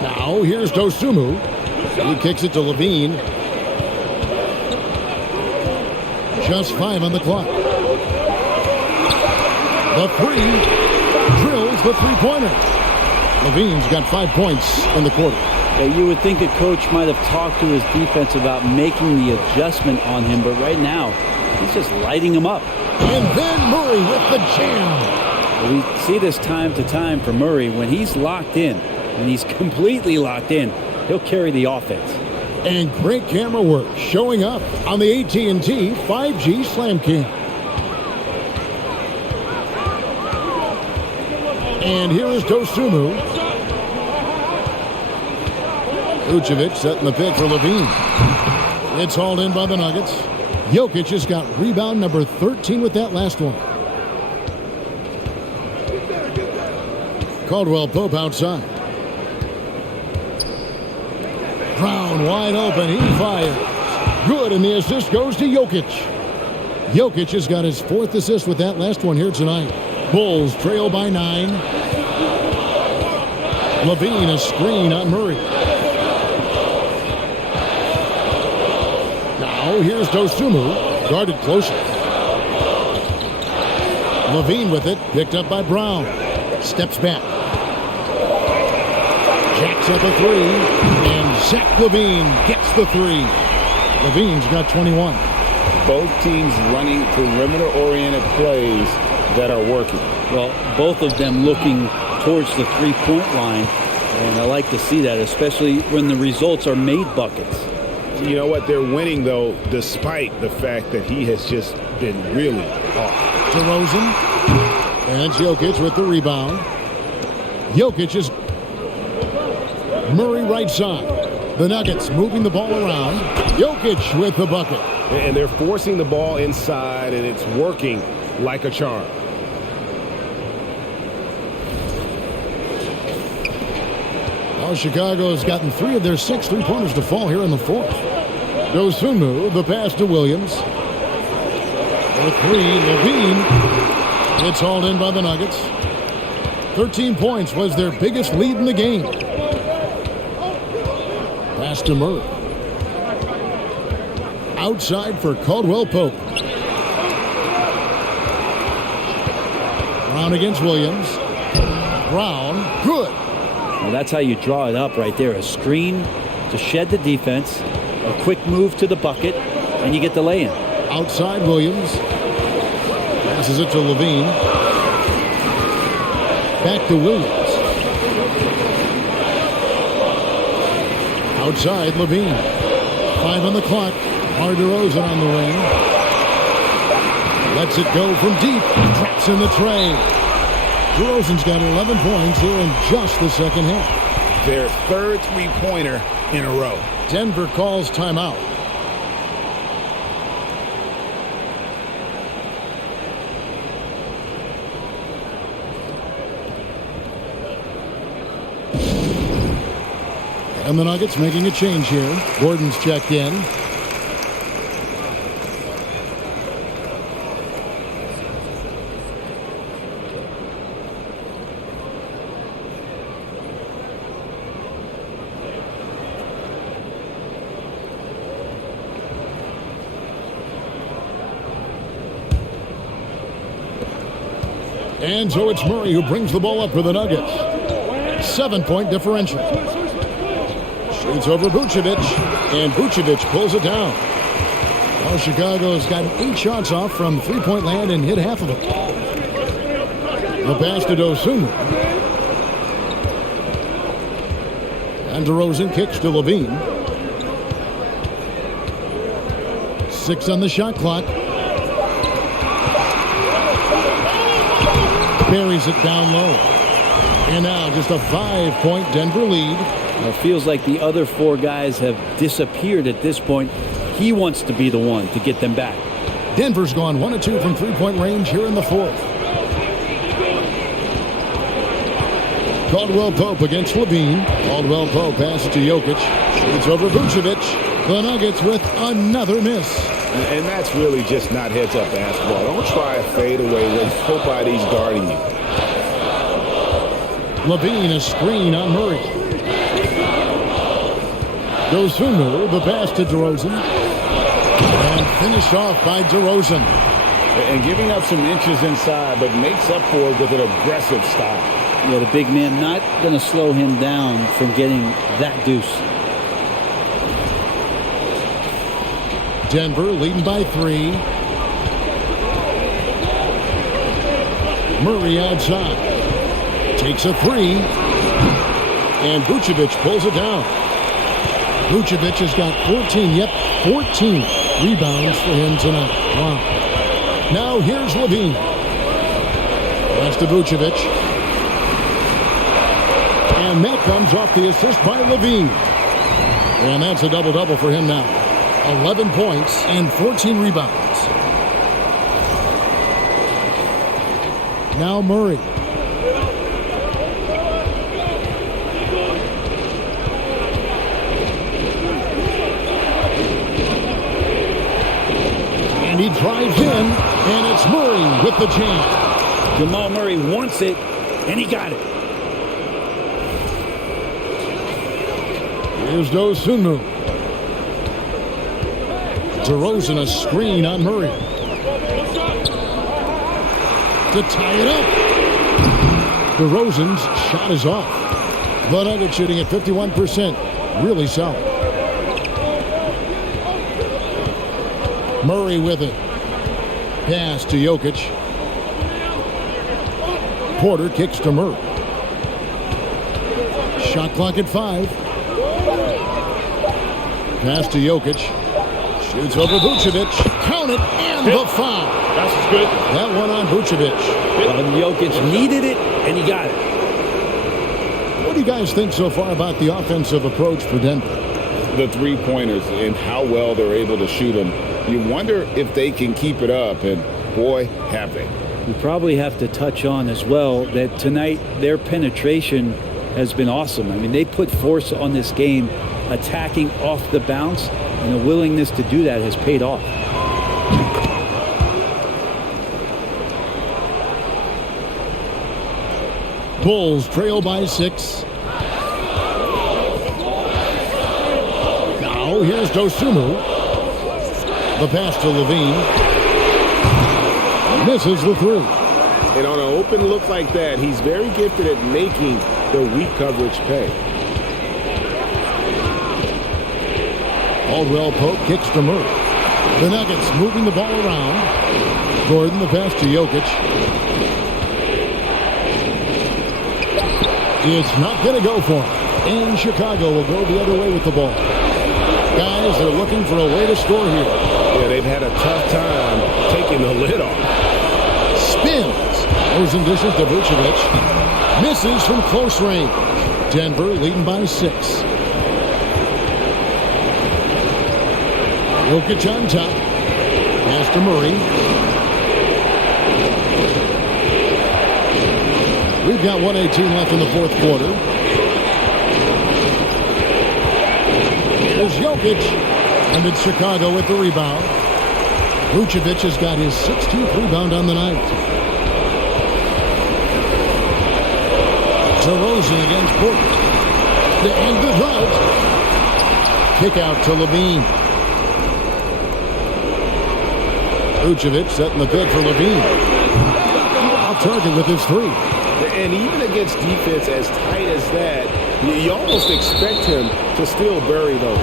Now here's Dosunmu. He kicks it to Levine. Just 5 on the clock. The three drills the three-pointer. Levine's got 5 points in the quarter. Yeah, you would think a coach might have talked to his defense about making the adjustment on him, but right now, he's just lighting him up. And then Murray with the jam. We see this time to time for Murray. When he's locked in, when he's completely locked in, he'll carry the offense. And great camera work showing up on the AT&T 5G Slam Cam. And here is Dosunmu. Vucevic setting the pick for Levine. It's hauled in by the Nuggets. Jokic just got rebound number 13 with that last one. Caldwell Pope outside. Brown wide open. He fires. Good, and the assist goes to Jokic. Jokic has got his 4th assist with that last one here tonight. Bulls trail by 9. Levine a screen on Murray. Now here's Dosunmu, guarded closely. Levine with it, picked up by Brown. Steps back. Jacks up a 3, and Zach Levine gets the 3. Levine's got 21. Both teams running perimeter-oriented plays that are working. Well, both of them looking towards the three-point line, and I like to see that, especially when the results are made buckets. You know what? They're winning, though, despite the fact that he has just been really off. DeRozan. And Jokic with the rebound. Jokic is Murray right side. The Nuggets moving the ball around. Jokic with the bucket. And they're forcing the ball inside, and it's working like a charm. Well, Chicago's gotten 3 of their 6 three-pointers to fall here in the 4th. Dosunmu, the pass to Williams. For 3, Levine. It's hauled in by the Nuggets. 13 points was their biggest lead in the game. Pass to Murray. Outside for Caldwell Pope. Brown against Williams. Brown, good. Well, that's how you draw it up right there. A screen to shed the defense, a quick move to the bucket, and you get the lay-in. Outside Williams. Passes it to Levine. Back to Williams. Outside Levine. 5 on the clock. DeRozan on the wing. Lets it go from deep. Traps in the tray. DeRozan's got 11 points here in just the second half. Their 3rd three-pointer in a row. Denver calls timeout. And the Nuggets making a change here. Gordon's checked in. And so it's Murray who brings the ball up for the Nuggets. 7-point differential. Shoots over Vucevic, and Vucevic pulls it down. Well, Chicago's gotten 8 shots off from three-point land and hit half of it. The pass to Dosunmu. And DeRozan kicks to Levine. 6 on the shot clock. Buries it down low. And now just a 5-point Denver lead. It feels like the other 4 guys have disappeared at this point. He wants to be the one to get them back. Denver's gone 1 of 2 from three-point range here in the fourth. Caldwell Pope against Levine. Caldwell Pope passes to Jokic. It's over Vucevic. The Nuggets with another miss. And that's really just not heads-up basketball. Don't try a fadeaway when nobody's guarding you. Levine, a screen on Murray. Dosunmu, the pass to DeRozan. And finished off by DeRozan. And giving up some inches inside, but makes up for it with an aggressive style. Yeah, the big man not going to slow him down from getting that deuce. Denver leading by 3. Murray outside. Takes a 3. And Vucevic pulls it down. Vucevic has got 14 rebounds for him tonight. Wow. Now here's Levine. Pass to Vucevic. And that comes off the assist by Levine. And that's a double-double for him now. 11 points and 14 rebounds. Now Murray. And he drives in, and it's Murray with the jam. Jamal Murray wants it, and he got it. Here's Dosunmu. DeRozan, a screen on Murray. To tie it up. DeRozan's shot is off. The Nuggets shooting at 51%. Really solid. Murray with it. Pass to Jokic. Porter kicks to Murray. Shot clock at 5. Pass to Jokic. Shoots over Vucevic. Count it, and the foul. That's good. That one on Vucevic. Jokic needed it, and he got it. What do you guys think so far about the offensive approach for Denver? The three-pointers and how well they're able to shoot them. You wonder if they can keep it up, and boy, have they. We probably have to touch on as well that tonight their penetration has been awesome. I mean, they put force on this game, attacking off the bounce, and the willingness to do that has paid off. Bulls trail by 6. Now here's Dosunmu. The pass to Levine. Misses the 3. And on an open look like that, he's very gifted at making the weak coverage pay. Caldwell Pope kicks to Murray. The Nuggets moving the ball around. Gordon, the pass to Jokic. It's not going to go for him. And Chicago will go the other way with the ball. Guys, they're looking for a way to score here. Yeah, they've had a tough time taking the lid off. Spins. Goes and dishes to Vucevic. Misses from close range. Denver leading by 6. Jokic on top. Pass to Murray. We've got 1:18 left in the fourth quarter. Here's Jokic. And it's Chicago with the rebound. Vucevic has got his 16th rebound on the night. DeRozan against Porter. To end the drought. Kick out to Levine. Vucevic setting the pick for Levine. Off target with his 3. And even against defense as tight as that, you almost expect him to still bury those.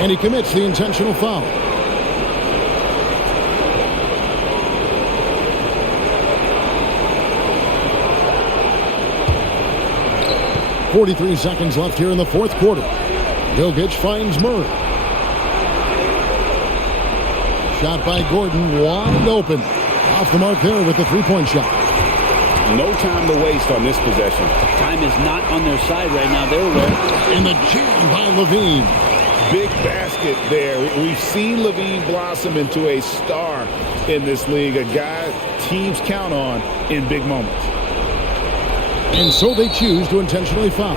And he commits the intentional foul. .43 seconds left here in the fourth quarter. Jokic finds Murray. Shot by Gordon, wide open. Off the mark there with the three-point shot. No time to waste on this possession. Time is not on their side right now. They're aware. And the jam by Levine. Big basket there. We've seen Levine blossom into a star in this league, a guy teams count on in big moments. And so they choose to intentionally foul.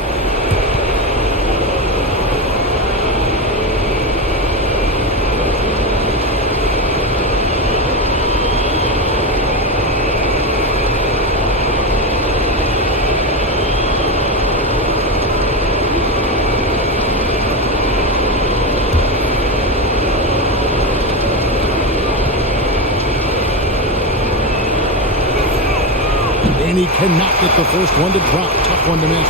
And he cannot get the first one to drop. Tough one to miss.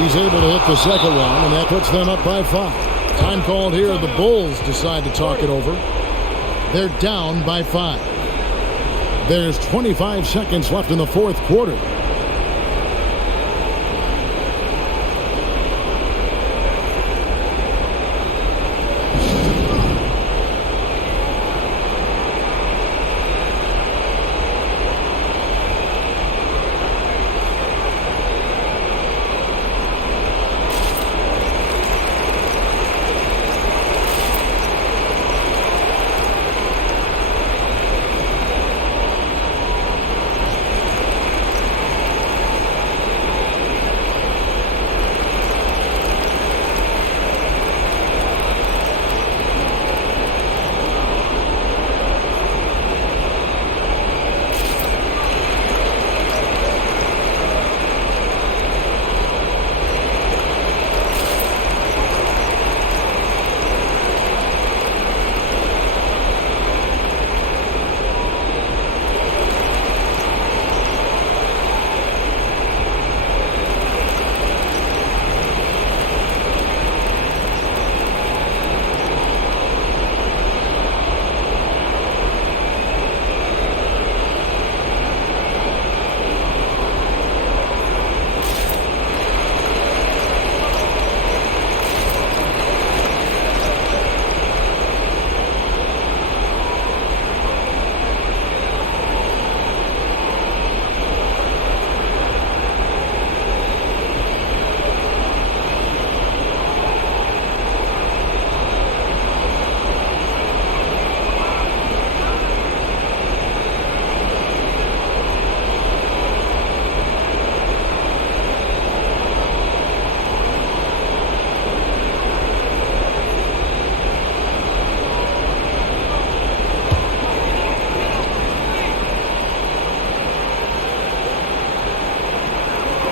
He's able to hit the second one, and that puts them up by 5. Time called here. The Bulls decide to talk it over. They're down by 5. There's 25 seconds left in the fourth quarter.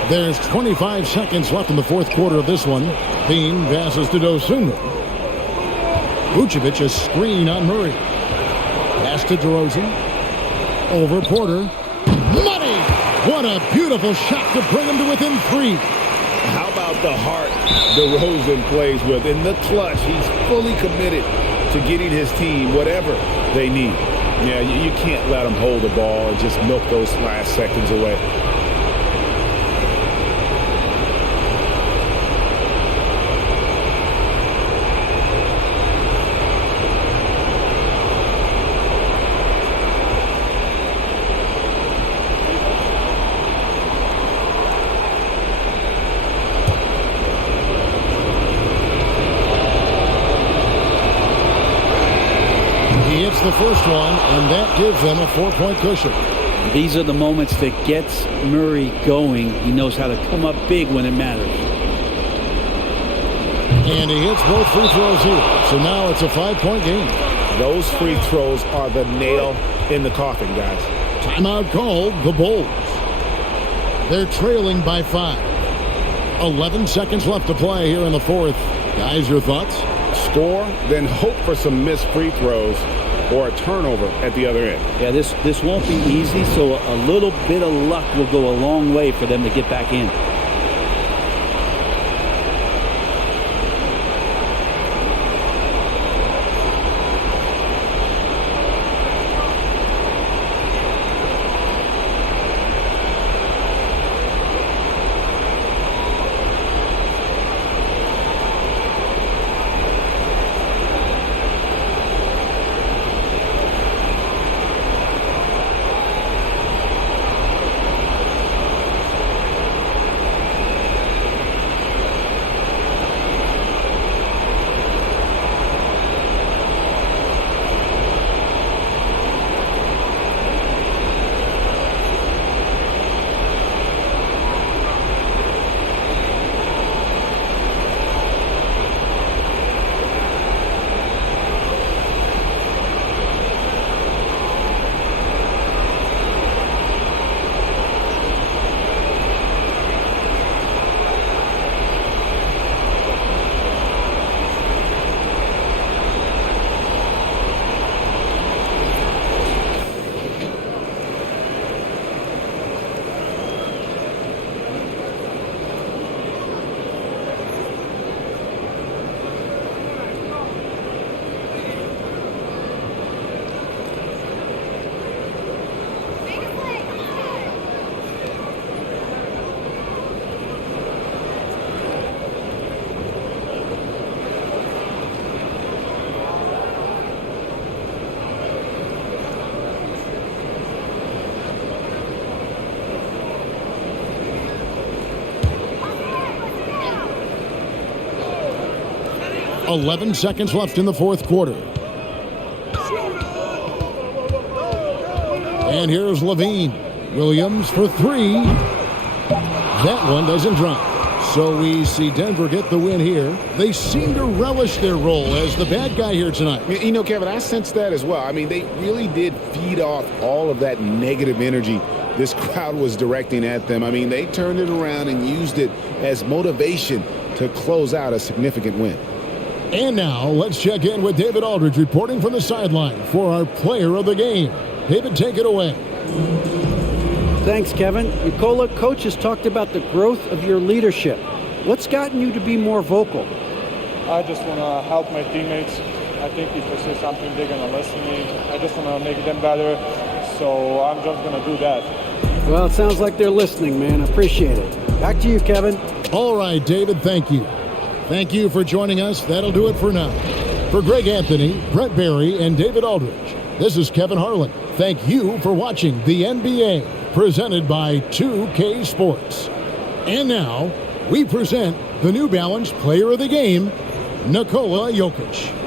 There's 25 seconds left in the fourth quarter of this one. Bean passes to Dosunmu. Vucevic a screen on Murray. Pass to DeRozan. Over Porter. Money! What a beautiful shot to bring him to within 3. How about the heart DeRozan plays with? In the clutch, he's fully committed to getting his team whatever they need. Yeah, you can't let him hold the ball and just milk those last seconds away. The first one, and that gives them a 4-point cushion. These are the moments that gets Murray going. He knows how to come up big when it matters. And he hits both free throws here. So now it's a 5-point game. Those free throws are the nail in the coffin, guys. Timeout called, the Bulls. They're trailing by 5. 11 seconds left to play here in the fourth. Guys, your thoughts? Score, then hope for some missed free throws or a turnover at the other end. Yeah, this won't be easy, so a little bit of luck will go a long way for them to get back in. 11 seconds left in the fourth quarter. And here's Levine. Williams for three. That one doesn't drop. So we see Denver get the win here. They seem to relish their role as the bad guy here tonight. You know, Kevin, I sense that as well. I mean, they really did feed off all of that negative energy this crowd was directing at them. I mean, they turned it around and used it as motivation to close out a significant win. And now let's check in with David Aldridge reporting from the sideline for our player of the game. David, take it away. Thanks, Kevin. Nikola, coach has talked about the growth of your leadership. What's gotten you to be more vocal? I just want to help my teammates. I think if I say something, they're going to listen to me. I just want to make them better, so I'm just going to do that. Well, it sounds like they're listening, man. Appreciate it. Back to you, Kevin. All right, David, thank you. Thank you for joining us. That'll do it for now. For Greg Anthony, Brett Barry, and David Aldridge, this is Kevin Harlan. Thank you for watching the NBA, presented by 2K Sports. And now, we present the New Balance Player of the Game, Nikola Jokic.